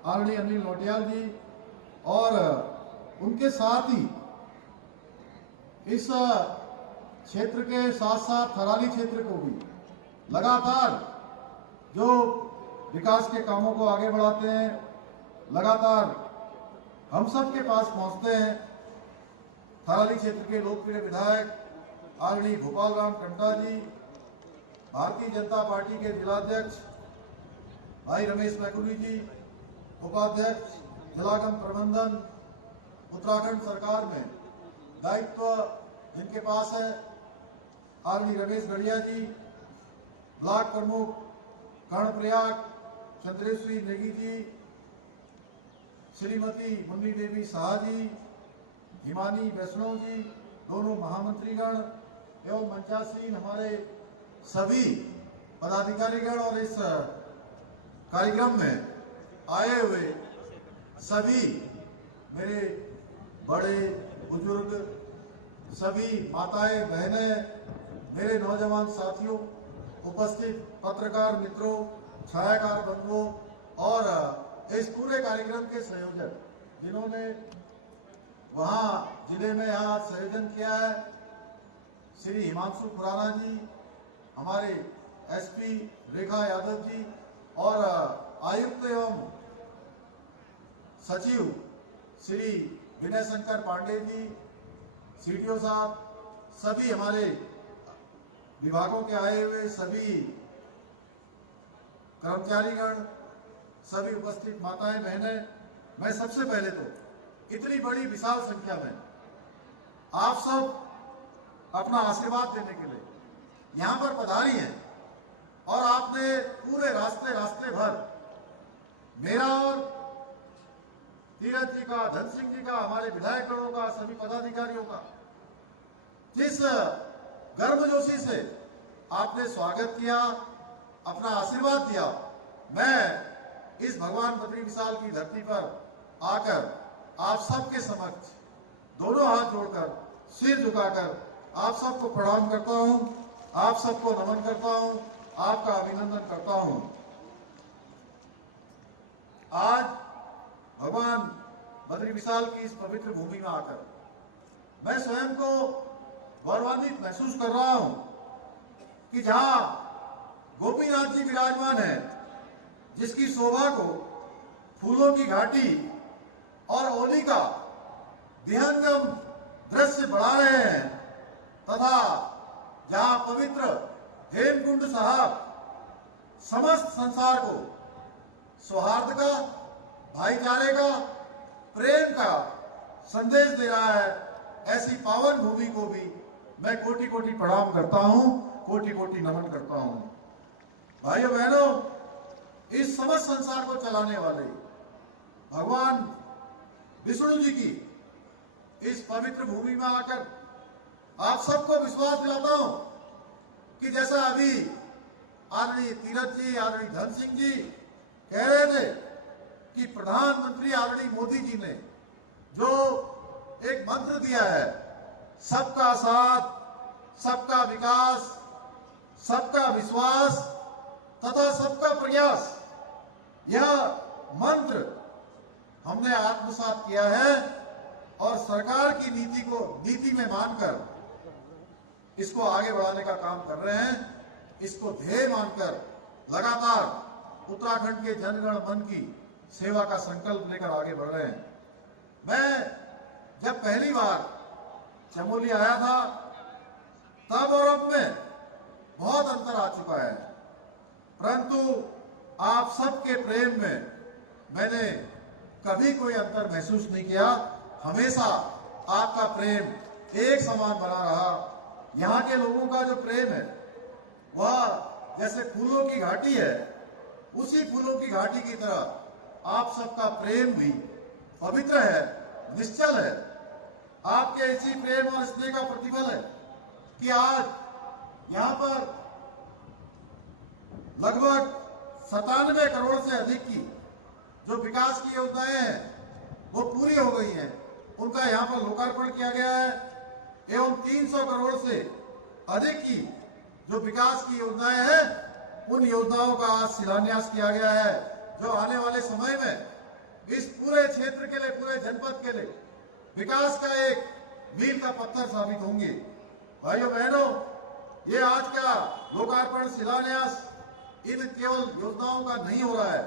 आदरणीय अनिल नौटियाल जी, और उनके साथ ही इस क्षेत्र के साथ साथ थराली क्षेत्र को भी लगातार जो विकास के कामों को आगे बढ़ाते हैं, लगातार हम सब के पास पहुंचते हैं। थराली क्षेत्र के लोकप्रिय विधायक आदरणीय भोपाल राम कंटा जी, भारतीय जनता पार्टी के जिलाध्यक्ष भाई रमेश मैकुरी जी, उपाध्यक्ष जिलागम प्रबंधन, उत्तराखंड सरकार में दायित्व जिनके पास है आदरणीय रमेश गढ़िया जी, ब्लॉक प्रमुख कर्णप्रयाग चंद्रेश्वरी नेगी जी, श्रीमती मुन्नी देवी शाह जी, हिमानी वैष्णव जी, दोनों महामंत्रीगण एवं मंचासीन हमारे सभी पदाधिकारीगण और इस कार्यक्रम में आए हुए सभी मेरे बड़े बुजुर्ग, सभी माताएं बहनें, मेरे नौजवान साथियों, उपस्थित पत्रकार मित्रों, छायाकार बंधुओं और इस पूरे कार्यक्रम के संयोजक जिन्होंने वहां जिले में यहाँ संयोजन किया है, श्री हिमांशु खुराना जी, हमारे एसपी रेखा यादव जी और आयुक्त एवं सचिव श्री विनय शंकर पांडे जी, सीडीओ साहब, सभी हमारे विभागों के आए हुए सभी कर्मचारीगण, सभी उपस्थित माताएं बहनें, मैं सबसे पहले तो इतनी बड़ी विशाल संख्या में आप सब अपना आशीर्वाद देने के लिए यहाँ पर पधारी हैं और आपने पूरे रास्ते भर मेरा और तीरथ जी का, धन सिंह जी का, हमारे विधायकगणों का, सभी पदाधिकारियों का जिस गर्मजोशी से आपने स्वागत किया, अपना आशीर्वाद दिया, मैं इस भगवान बद्री विशाल की धरती पर आकर आप सबके समक्ष दोनों हाथ जोड़कर, सिर झुकाकर आप सबको प्रणाम करता हूं, आप सबको नमन करता हूं आपका अभिनंदन करता हूं। आज भगवान बद्री विशाल की इस पवित्र भूमि में आकर मैं स्वयं को गौरवान्वित महसूस कर रहा हूं कि जहां गोपीनाथ जी विराजमान है, जिसकी शोभा को फूलों की घाटी और ओली का विहंगम दृश्य बढ़ा रहे हैं, तथा जहां पवित्र हेमकुंड साहब समस्त संसार को सौहार्द का, भाईचारे का, प्रेम का संदेश दे रहा है, ऐसी पावन भूमि को भी मैं कोटि कोटि प्रणाम करता हूं, कोटि कोटि नमन करता हूं। भाइयों बहनों, इस समस्त संसार को चलाने वाले भगवान विष्णु जी की इस पवित्र भूमि में आकर आप सबको विश्वास दिलाता हूं कि जैसा अभी आदरणीय तीरथ जी, आदरणीय धन सिंह जी कह रहे थे कि प्रधानमंत्री आदरणीय मोदी जी ने जो एक मंत्र दिया है, सबका साथ, सबका विकास, सबका विश्वास तथा सबका प्रयास, यह मंत्र हमने आत्मसात किया है और सरकार की नीति में मानकर इसको आगे बढ़ाने का काम कर रहे हैं। इसको ध्येय मानकर लगातार उत्तराखंड के जनगण मन की सेवा का संकल्प लेकर आगे बढ़ रहे हैं। मैं जब पहली बार चमोली आया था, तब और अब में बहुत अंतर आ चुका है, परंतु आप सबके प्रेम में मैंने कभी कोई अंतर महसूस नहीं किया। हमेशा आपका प्रेम एक समान बना रहा। यहाँ के लोगों का जो प्रेम है वह जैसे फूलों की घाटी है, उसी फूलों की घाटी की तरह आप सबका प्रेम भी पवित्र है, निश्चल है। आपके इसी प्रेम और स्नेह का प्रतिफल है कि आज यहाँ पर लगभग 97 करोड़ से अधिक की जो विकास की योजनाएं हैं वो पूरी हो गई हैं, उनका यहाँ पर लोकार्पण किया गया है। एवं 300 करोड़ से अधिक की जो विकास की योजनाएं हैं, उन योजनाओं का आज शिलान्यास किया गया है, जो आने वाले समय में इस पूरे क्षेत्र के लिए, पूरे जनपद के लिए विकास का एक मील का पत्थर साबित होंगे। भाइयों बहनों, ये आज का लोकार्पण शिलान्यास इन केवल योजनाओं का नहीं हो रहा है,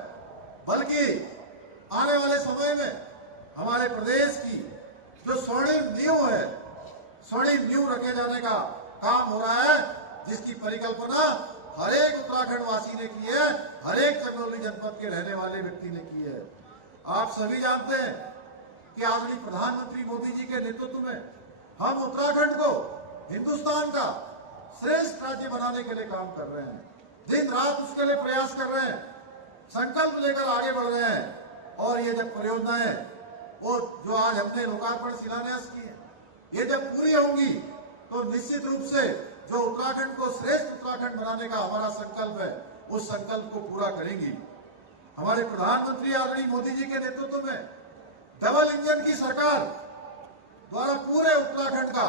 बल्कि आने वाले समय में हमारे प्रदेश की जो स्वर्णिम नींव है, स्वर्णिम नींव रखे जाने का काम हो रहा है, जिसकी परिकल्पना हर एक उत्तराखंड वासी ने की है, हर एक चमोली जनपद के रहने वाले व्यक्ति ने की है। आप सभी जानते हैं कि आदरणीय प्रधानमंत्री मोदी जी के नेतृत्व में हम उत्तराखंड को हिंदुस्तान का श्रेष्ठ राज्य बनाने के लिए काम कर रहे हैं, दिन रात उसके लिए प्रयास कर रहे हैं, संकल्प लेकर आगे बढ़ रहे हैं। और ये जब परियोजनाएं वो जो आज हमने लोकार्पण शिलान्यास की है, ये जब पूरी होंगी तो निश्चित रूप से जो उत्तराखंड को श्रेष्ठ उत्तराखंड बनाने का हमारा संकल्प है, उस संकल्प को पूरा करेंगी। हमारे प्रधानमंत्री आदरणीय मोदी जी के नेतृत्व में डबल इंजन की सरकार द्वारा पूरे उत्तराखंड का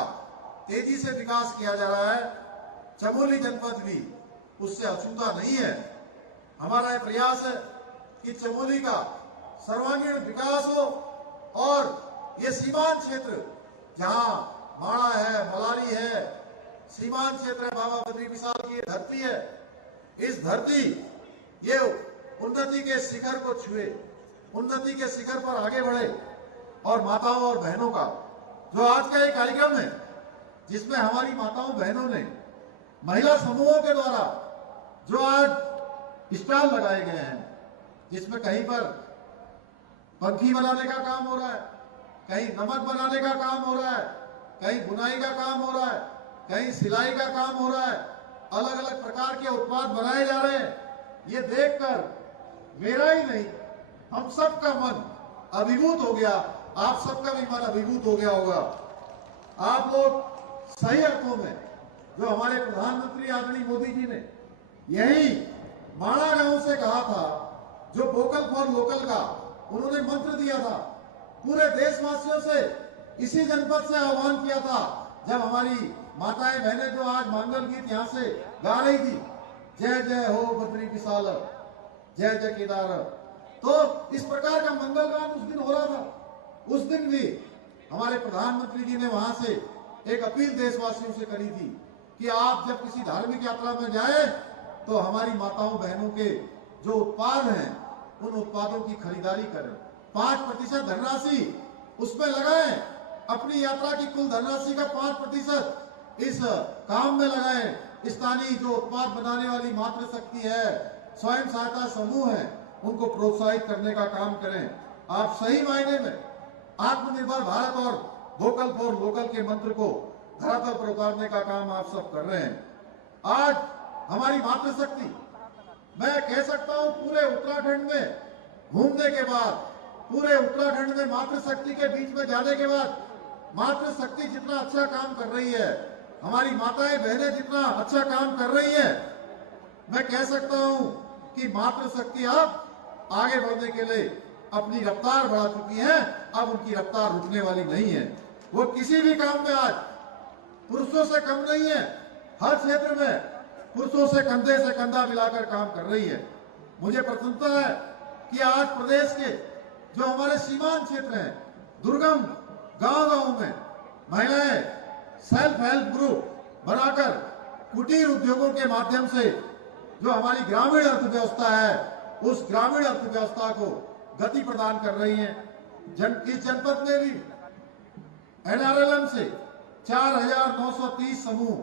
तेजी से विकास किया जा रहा है। चमोली जनपद भी उससे अछूता नहीं है। हमारा यह प्रयास है कि चमोली का सर्वांगीण विकास हो और ये सीमांत क्षेत्र जहां माणा है, मलारी है, सीमांत क्षेत्र है, बाबा बद्री विशाल की धरती है, इस धरती ये उन्नति के शिखर को छुए, उन्नति के शिखर पर आगे बढ़े। और माताओं और बहनों का जो आज का एक कार्यक्रम है, जिसमें हमारी माताओं बहनों ने महिला समूहों के द्वारा जो आज स्टॉल लगाए गए हैं, जिसमें कहीं पर पंखी बनाने का काम हो रहा है, कहीं नमक बनाने का काम हो रहा है, कहीं बुनाई का काम हो रहा है, कहीं सिलाई का काम हो रहा है, अलग अलग प्रकार के उत्पाद बनाए जा रहे हैं। ये देखकर मेरा ही नहीं, हम सबका मन अभिभूत हो गया, आप सबका भी मन अभिभूत हो गया होगा। आप लोग सही अर्थों में जो हमारे प्रधानमंत्री आदरणीय मोदी जी ने यही माणा गांव से कहा था, जो वोकल फॉर लोकल का उन्होंने मंत्र दिया था, पूरे देशवासियों से इसी जनपद से आह्वान किया था। जब हमारी माताएं बहनें जो आज मांगल गीत यहाँ से गा रही थी, जय जय हो बद्री विशाल, जय जय केदार। तो इस प्रकार का मंगल गान उस दिन हो रहा था। उस दिन भी हमारे प्रधानमंत्री जी ने वहां से एक अपील देशवासियों से करी थी कि आप जब किसी धार्मिक यात्रा में जाए तो हमारी माताओं बहनों के जो उत्पाद हैं उन उत्पादों की खरीदारी करें, 5% धनराशि उसमें लगाएं, अपनी यात्रा की कुल धनराशि का 5% इस काम में लगाएं। स्थानीय जो उत्पाद बनाने वाली मातृशक्ति है, स्वयं सहायता समूह है, उनको प्रोत्साहित करने का काम करें। आप सही मायने में आत्मनिर्भर भारत और वोकल फॉर लोकल के मंत्र को धरातल पर उतारने का काम आप सब कर रहे हैं। आज हमारी मातृशक्ति, मैं कह सकता हूं पूरे उत्तराखंड में घूमने के बाद, पूरे उत्तराखंड में मातृशक्ति के बीच में जाने के बाद, मातृशक्ति जितना अच्छा काम कर रही है, हमारी माताएं बहनें जितना अच्छा काम कर रही हैं, मैं कह सकता हूं कि मातृशक्ति अब आगे बढ़ने के लिए अपनी रफ्तार बढ़ा चुकी है। अब उनकी रफ्तार रुकने वाली नहीं है। वो किसी भी काम में आज पुरुषों से कम नहीं है। हर क्षेत्र में पुरुषों से कंधे से कंधा मिलाकर काम कर रही है। मुझे प्रसन्नता है कि आज प्रदेश के जो हमारे सीमांत क्षेत्र हैं, दुर्गम गांव-गांव में महिलाएं सेल्फ हेल्प ग्रुप बनाकर कुटीर उद्योगों के माध्यम से जो हमारी ग्रामीण अर्थव्यवस्था है, उस ग्रामीण अर्थव्यवस्था को गति प्रदान कर रही हैं। इस जनपद में भी NRLM से 4,930 समूह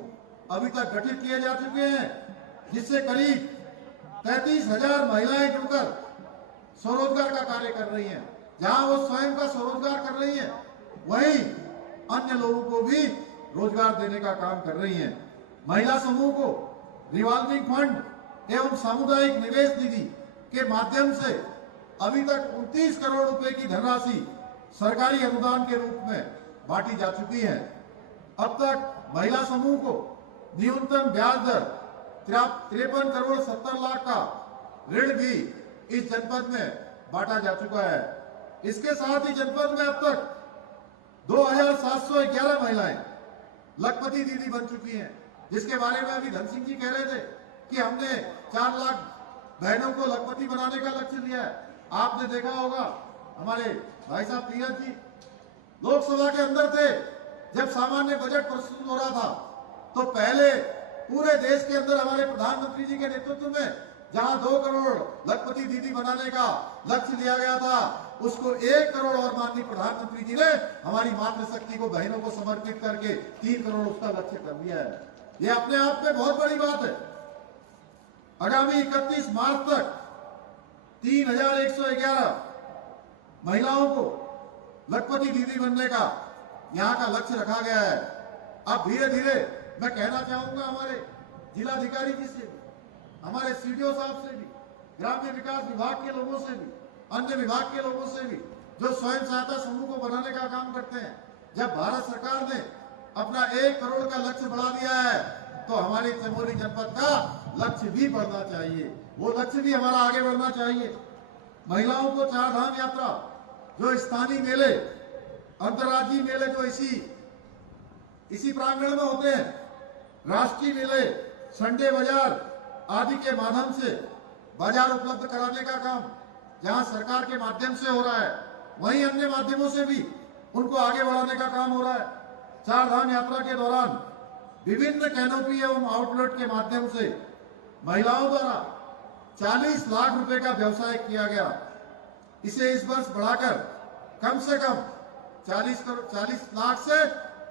अभी तक गठित किए जा चुके हैं, जिससे करीब 33,000 महिलाएं जुड़कर स्वरोजगार का कार्य कर रही हैं। जहां वो स्वयं का स्वरोजगार कर रही हैं, वहीं अन्य लोगों को भी रोजगार देने का काम कर रही हैं। महिला समूह को रिवॉल्विंग फंड एवं सामुदायिक निवेश निधि के माध्यम से अभी तक 29 करोड़ रुपए की धनराशि सरकारी अनुदान के रूप में बांटी जा चुकी है। अब तक महिला समूह को न्यूनतम ब्याज दर 53 करोड़ 70 लाख का ऋण भी इस जनपद में बांटा जा चुका है। इसके साथ ही जनपद में अब तक 2,711 महिलाएं लखपति दीदी बन चुकी हैं, जिसके बारे में अभी धन सिंह जी कह रहे थे कि हमने 4 लाख बहनों को लखपति बनाने का लक्ष्य लिया है। आपने देखा होगा हमारे भाई साहब तीरथ जी लोकसभा के अंदर थे, जब सामान्य बजट प्रस्तुत हो रहा था, तो पहले पूरे देश के अंदर हमारे प्रधानमंत्री जी के नेतृत्व में जहां 2 करोड़ लखपति दीदी बनाने का लक्ष्य लिया गया था, उसको 1 करोड़ और माननीय प्रधानमंत्री जी ने हमारी मातृशक्ति को, बहनों को समर्पित करके 3 करोड़ उसका लक्ष्य कर दिया है। ये अपने आप में बहुत बड़ी बात है। आगामी 31 मार्च तक 3,111 महिलाओं को लखपति दीदी बनने का यहाँ का लक्ष्य रखा गया है। अब धीरे धीरे मैं कहना चाहूंगा हमारे जिलाधिकारी जी से, हमारे सीडीओ साहब से भी, ग्राम्य विकास विभाग के लोगों से भी, अन्य विभाग के लोगों से भी, जो स्वयं सहायता समूह को बनाने का काम करते हैं, जब भारत सरकार ने अपना 1 करोड़ का लक्ष्य बढ़ा दिया है, तो हमारी चमोली जनपद का लक्ष्य भी बढ़ना चाहिए। वो लक्ष्य भी हमारा आगे बढ़ना चाहिए। महिलाओं को 4 धाम यात्रा, जो स्थानीय मेले, अंतर्राज्यीय मेले जो इसी प्रांगण में होते हैं, राष्ट्रीय मेले, संडे बाजार आदि के माध्यम से बाजार उपलब्ध कराने का काम जहां सरकार के माध्यम से हो रहा है, वहीं अन्य माध्यमों से भी उनको आगे बढ़ाने का काम हो रहा है। 4 धाम यात्रा के दौरान विभिन्न कैनोपी एवं आउटलेट के माध्यम से महिलाओं द्वारा 40 लाख रुपए का व्यवसाय किया गया। इसे इस वर्ष बढ़ाकर कम से कम 40 लाख से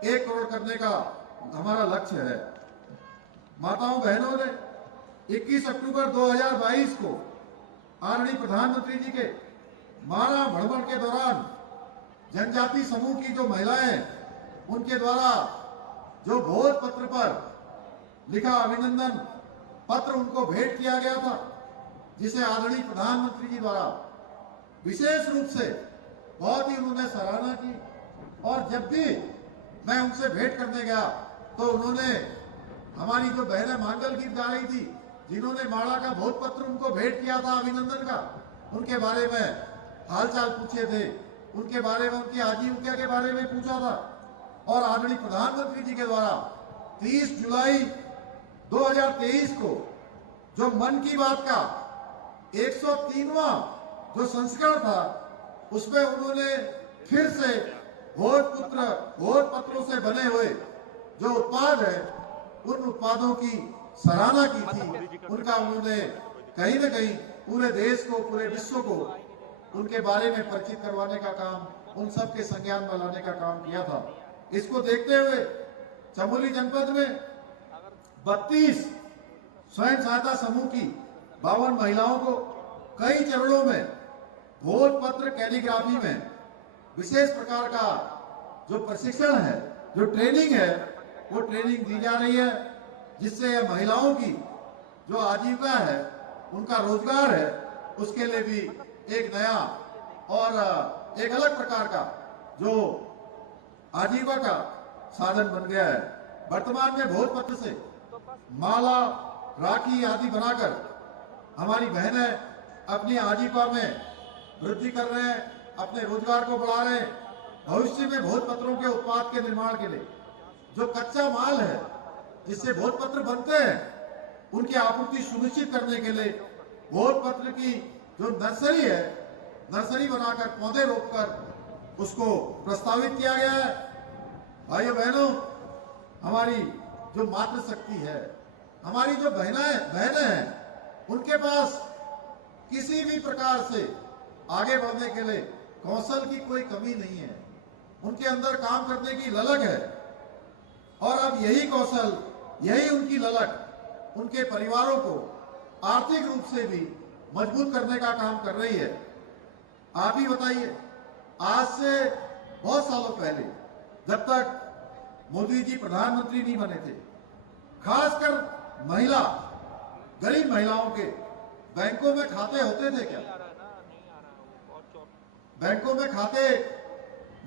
1 करोड़ करने का हमारा लक्ष्य है। माताओं बहनों ने 21 अक्टूबर 2022 को आदरणीय प्रधानमंत्री जी के मारा भ्रमण के दौरान जनजाति समूह की जो महिलाएं हैं, उनके द्वारा जो भोज पत्र पर लिखा अभिनंदन पत्र उनको भेंट किया गया था, जिसे आदरणीय प्रधानमंत्री जी द्वारा विशेष रूप से बहुत ही उन्होंने सराहना की। और जब भी मैं उनसे भेंट करने गया तो उन्होंने हमारी जो बहनें मांगल गीत गा रही थी, जिन्होंने माड़ा का भोज पत्र उनको भेंट किया था अभिनंदन का, उनके बारे में हालचाल पूछे थे, उनके बारे में, उनकी आजीविका के बारे में पूछा था। और आदरणीय प्रधानमंत्री जी के द्वारा 30 जुलाई 2023 को जो मन की बात का 103वां जो संस्करण था, उसमें उन्होंने फिर से भोजपत्रों से बने हुए जो उत्पाद है, उन उत्पादों की सराहना की थी। उनका उन्होंने कहीं न कहीं पूरे देश को, पूरे विश्व को उनके बारे में परिचित करवाने का काम, उन सब के संज्ञान में लाने का काम किया था। इसको देखते हुए चमोली जनपद में 32 स्वयं सहायता समूह की 52 महिलाओं को कई चरणों में भोजपत्र कैलीग्राफी में विशेष प्रकार का जो प्रशिक्षण है, जो ट्रेनिंग है, वो ट्रेनिंग दी जा रही है, जिससे महिलाओं की जो आजीविका है, उनका रोजगार है, उसके लिए भी एक नया और एक अलग प्रकार का जो आजीविका का साधन बन गया है। वर्तमान में भोजपत्र से माला, राखी आदि बनाकर हमारी बहनें अपनी आजीविका में वृद्धि कर रहे हैं, अपने रोजगार को बढ़ा रहे हैं। भविष्य में भोजपत्रों के उत्पाद के निर्माण के लिए जो कच्चा माल है, जिससे भोजपत्र बनते हैं, उनकी आपूर्ति सुनिश्चित करने के लिए भोजपत्र की जो नर्सरी है, नर्सरी बनाकर पौधे रोपकर उसको प्रस्तावित किया गया है। भाइयों बहनों, हमारी जो मातृशक्ति है, हमारी जो बहनें हैं, उनके पास किसी भी प्रकार से आगे बढ़ने के लिए कौशल की कोई कमी नहीं है। उनके अंदर काम करने की ललक है, और अब यही कौशल, यही उनकी ललक उनके परिवारों को आर्थिक रूप से भी मजबूत करने का काम कर रही है। आप ही बताइए, आज से बहुत सालों पहले, जब तक मोदी जी प्रधानमंत्री नहीं बने थे, खासकर महिला, गरीब महिलाओं के बैंकों में खाते होते थे क्या? बैंकों में खाते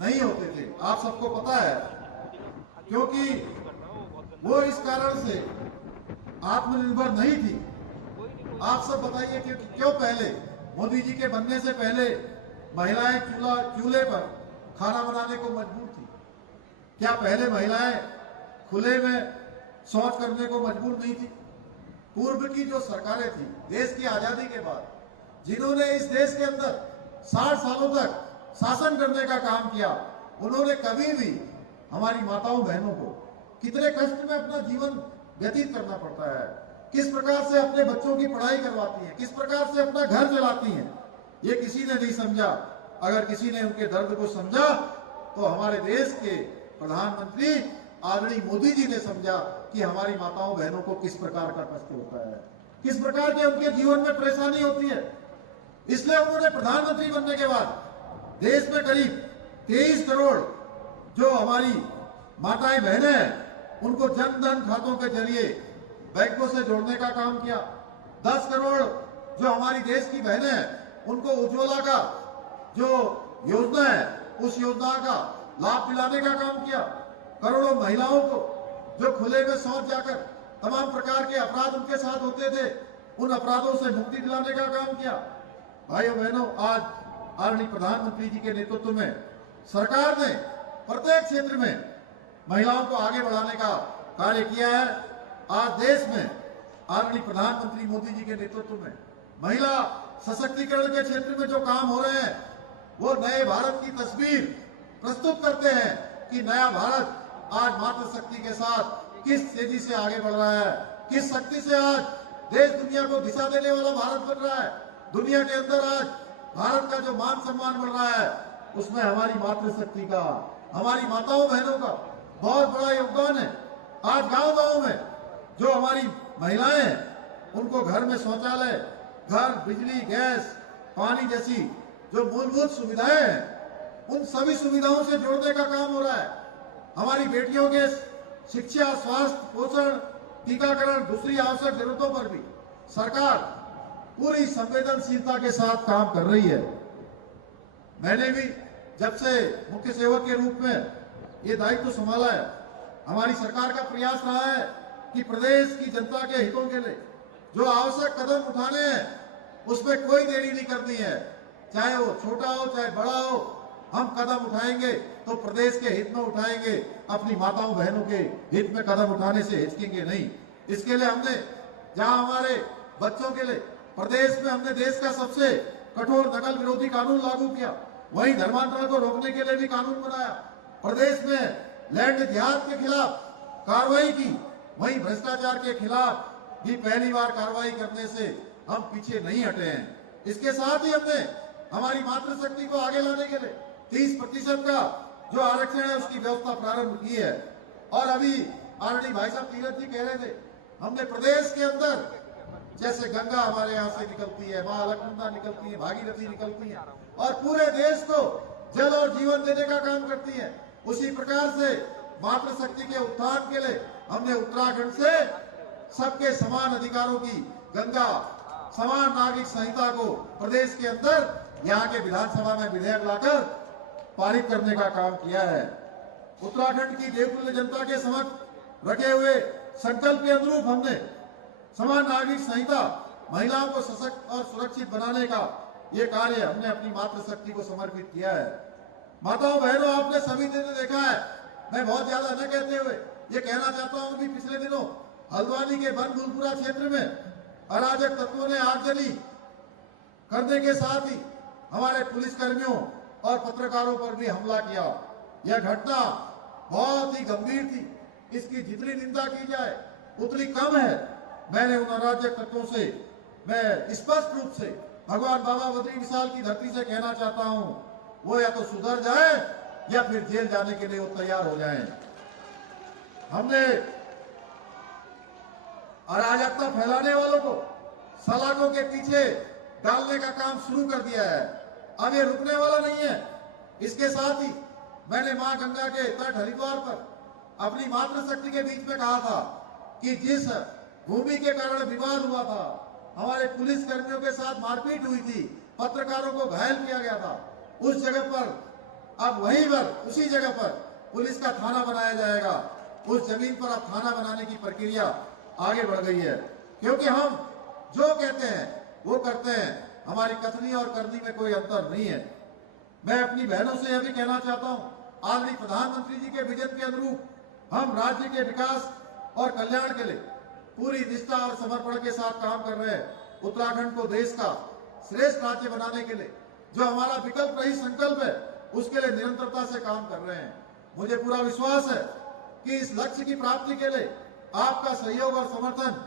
नहीं होते थे, आप सबको पता है, क्योंकि वो इस कारण से आत्मनिर्भर नहीं थी। आप सब बताइए कि क्यों पहले, मोदी जी के बनने से पहले महिलाएं चूल्हे पर खाना बनाने को मजबूर थी? क्या पहले महिलाएं खुले में शौच करने को मजबूर नहीं थी? पूर्व की जो सरकारें थी, देश की आजादी के बाद, जिन्होंने इस देश के अंदर 60 सालों तक शासन करने का काम किया, उन्होंने कभी भी हमारी माताओं बहनों को कितने कष्ट में अपना जीवन व्यतीत करना पड़ता है, किस प्रकार से अपने बच्चों की पढ़ाई करवाती हैं, किस प्रकार से अपना घर चलाती हैं, ये किसी ने नहीं समझा। अगर किसी ने उनके दर्द को समझा, तो हमारे देश के प्रधानमंत्री आदरणीय मोदी जी ने समझा कि हमारी माताओं बहनों को किस प्रकार का कष्ट होता है, किस प्रकार के उनके जीवन में परेशानी होती है। इसलिए उन्होंने प्रधानमंत्री बनने के बाद देश में करीब 23 करोड़ जो हमारी माताएं बहनें हैं, उनको जन धन खातों के जरिए बैंकों से जोड़ने का काम किया। 10 करोड़ जो हमारी देश की बहनें हैं, उनको उज्ज्वला का जो योजना है, उस योजना का लाभ दिलाने का काम किया। करोड़ों महिलाओं को जो खुले में शौच जाकर तमाम प्रकार के अपराध उनके साथ होते थे, उन अपराधों से मुक्ति दिलाने का काम किया। भाइयों बहनों, आज आदरणीय प्रधानमंत्री जी के नेतृत्व में सरकार ने प्रत्येक क्षेत्र में महिलाओं को आगे बढ़ाने का कार्य किया है। आज देश में आदरणीय प्रधानमंत्री मोदी जी के नेतृत्व में महिला सशक्तिकरण के क्षेत्र में जो काम हो रहे हैं, वो नए भारत की तस्वीर प्रस्तुत करते हैं कि नया भारत आज मातृशक्ति के साथ किस तेजी से आगे बढ़ रहा है, किस शक्ति से आज देश दुनिया को दिशा देने वाला भारत बन रहा है। दुनिया के अंदर आज भारत का जो मान सम्मान बढ़ रहा है, उसमें हमारी मातृशक्ति का, हमारी माताओं बहनों का बहुत बड़ा योगदान है। आज गांव-गांव में जो हमारी महिलाएं हैं, उनको घर में शौचालय, घर, बिजली, गैस, पानी जैसी जो मूलभूत सुविधाएं हैं, उन सभी सुविधाओं से जोड़ने का काम हो रहा है। हमारी बेटियों के शिक्षा, स्वास्थ्य, पोषण, टीकाकरण, दूसरी आवश्यक जरूरतों पर भी सरकार पूरी संवेदनशीलता के साथ काम कर रही है। मैंने भी जब से मुख्य सेवक के रूप में ये दायित्व संभाला है, हमारी सरकार का प्रयास रहा है कि प्रदेश की जनता के हितों के लिए जो आवश्यक कदम उठाने हैं, उसमें कोई देरी नहीं करनी है। चाहे वो छोटा हो, चाहे बड़ा हो, हम कदम उठाएंगे तो प्रदेश के हित में उठाएंगे, अपनी माताओं बहनों के हित में कदम उठाने से हिचकेंगे नहीं। इसके लिए हमने जहां हमारे बच्चों के लिए प्रदेश में हमने देश का सबसे कठोर नकल विरोधी कानून लागू किया, वहीं धर्मांतरण को रोकने के लिए भी कानून बनाया। प्रदेश में लैंड जिहाद के खिलाफ कार्रवाई की, वहीं भ्रष्टाचार के खिलाफ भी पहली बार कार्रवाई करने से हम पीछे नहीं हटे हैं। इसके साथ ही हमने हमारी मातृशक्ति को आगे लाने के लिए 30% का जो आरक्षण है उसकी व्यवस्था प्रारंभ की है। और अभी आरडी भाई साहब तीरथ जी कह रहे थे, हमने प्रदेश के अंदर जैसे गंगा हमारे यहाँ से निकलती है, मां अलकनंदा निकलती है, भागीरथी निकलती है और पूरे देश को जल और जीवन देने का काम करती है, उसी प्रकार से मातृशक्ति के उत्थान के लिए हमने उत्तराखंड से सबके समान अधिकारों की गंगा समान नागरिक संहिता को प्रदेश के अंदर यहाँ के विधानसभा में विधेयक लाकर पारित करने का काम किया है। उत्तराखंड की देवतुल्य जनता के समक्ष रखे हुए संकल्प के अनुरूप हमने समान नागरिक संहिता महिलाओं को सशक्त और सुरक्षित बनाने का ये कार्य हमने अपनी मातृशक्ति को समर्पित किया है। माताओं बहनों, आपने सभी ने देखा है, मैं बहुत ज्यादा न कहते हुए ये कहना चाहता हूं कि पिछले दिनों हल्द्वानी के बनगुलपुरा क्षेत्र में अराजक तत्वों ने आगजनी करने के साथ ही हमारे पुलिसकर्मियों और पत्रकारों पर भी हमला किया। यह घटना बहुत ही गंभीर थी, इसकी जितनी निंदा की जाए उतनी कम है। मैंने उन अराजक तत्वों से मैं स्पष्ट रूप से भगवान बाबा बद्री विशाल की धरती से कहना चाहता हूं, वो या तो सुधर जाए या फिर जेल जाने के लिए वो तैयार हो जाएं। हमने अराजकता फैलाने वालों को सलाखों के पीछे डालने का काम शुरू कर दिया है। अब ये रुकने वाला नहीं है। इसके साथ ही मैंने मां गंगा के तट हरिद्वार पर अपनी मातृशक्ति के बीच में कहा था कि जिस भूमि के कारण विवाद हुआ था, हमारे पुलिस कर्मियों के साथ मारपीट हुई थी, पत्रकारों को घायल किया गया था, उस जगह पर अब वहीं पर उसी जगह पर पुलिस का थाना बनाया जाएगा। उस जमीन पर अब थाना बनाने की प्रक्रिया आगे बढ़ गई है, क्योंकि हम जो कहते हैं वो करते हैं। हमारी कथनी और करनी में कोई अंतर नहीं है। मैं अपनी बहनों से यह भी कहना चाहता हूं, आदरणीय प्रधानमंत्री जी के विजन के अनुरूप हम राज्य के विकास और कल्याण के लिए पूरी निष्ठा और समर्पण के साथ काम कर रहे हैं। उत्तराखंड को देश का श्रेष्ठ राज्य बनाने के लिए जो हमारा विकल्प रही संकल्प है, उसके लिए निरंतरता से काम कर रहे हैं। मुझे पूरा विश्वास है कि इस लक्ष्य की प्राप्ति के लिए आपका सहयोग और समर्थन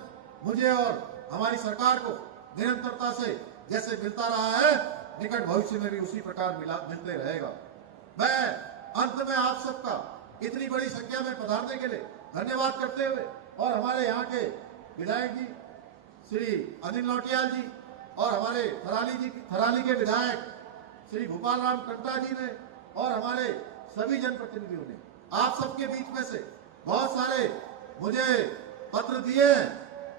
मुझे और हमारी सरकार को निरंतरता से जैसे मिलता रहा है, निकट भविष्य में भी उसी प्रकार मिलते रहेगा। मैं अंत में आप सबका इतनी बड़ी संख्या में पधारने के लिए धन्यवाद करते हुए और हमारे यहाँ के विधायक जी श्री अनिल नौटियाल जी और हमारे थराली के विधायक श्री भूपाल राम कंटा जी ने और हमारे सभी जनप्रतिनिधियों ने आप सबके बीच में से बहुत सारे मुझे पत्र दिए हैं,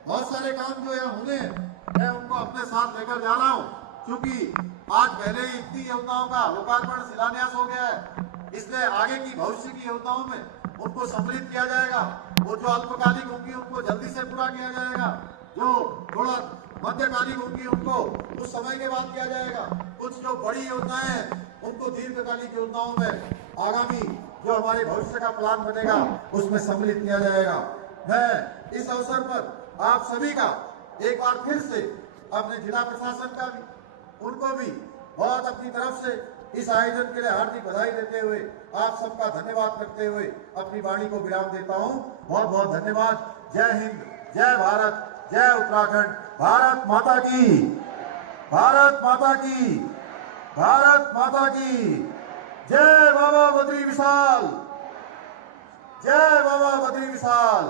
बहुत सारे काम जो यहाँ होने हैं, मैं उनको अपने साथ लेकर जा रहा हूँ। क्योंकि आज पहले ही इतनी योजनाओं का लोकार्पण शिलान्यास हो गया है, इसलिए आगे की भविष्य की योजनाओं में उनको सम्मिलित किया जाएगा। वो जो अल्पकालिक होंगी उनको जल्दी से पूरा किया जाएगा, जो थोड़ा मध्यकालिक होंगी उनको उस समय के बाद किया जाएगा। कुछ जो बड़ी योजनाएं हैं उनको दीर्घकालिक योजनाओं में आगामी जो हमारे भविष्य का प्लान बनेगा उसमें सम्मिलित किया जाएगा। मैं इस अवसर पर आप सभी का एक बार फिर से अपने जिला प्रशासन का भी उनको भी बहुत अपनी तरफ से इस आयोजन के लिए हार्दिक बधाई देते हुए आप सबका धन्यवाद करते हुए अपनी वाणी को विराम देता हूं। बहुत बहुत धन्यवाद। जय हिंद, जय भारत, जय उत्तराखंड। भारत माता की, भारत माता की, भारत माता की। जय बाबा बद्री विशाल, जय बाबा बद्री विशाल।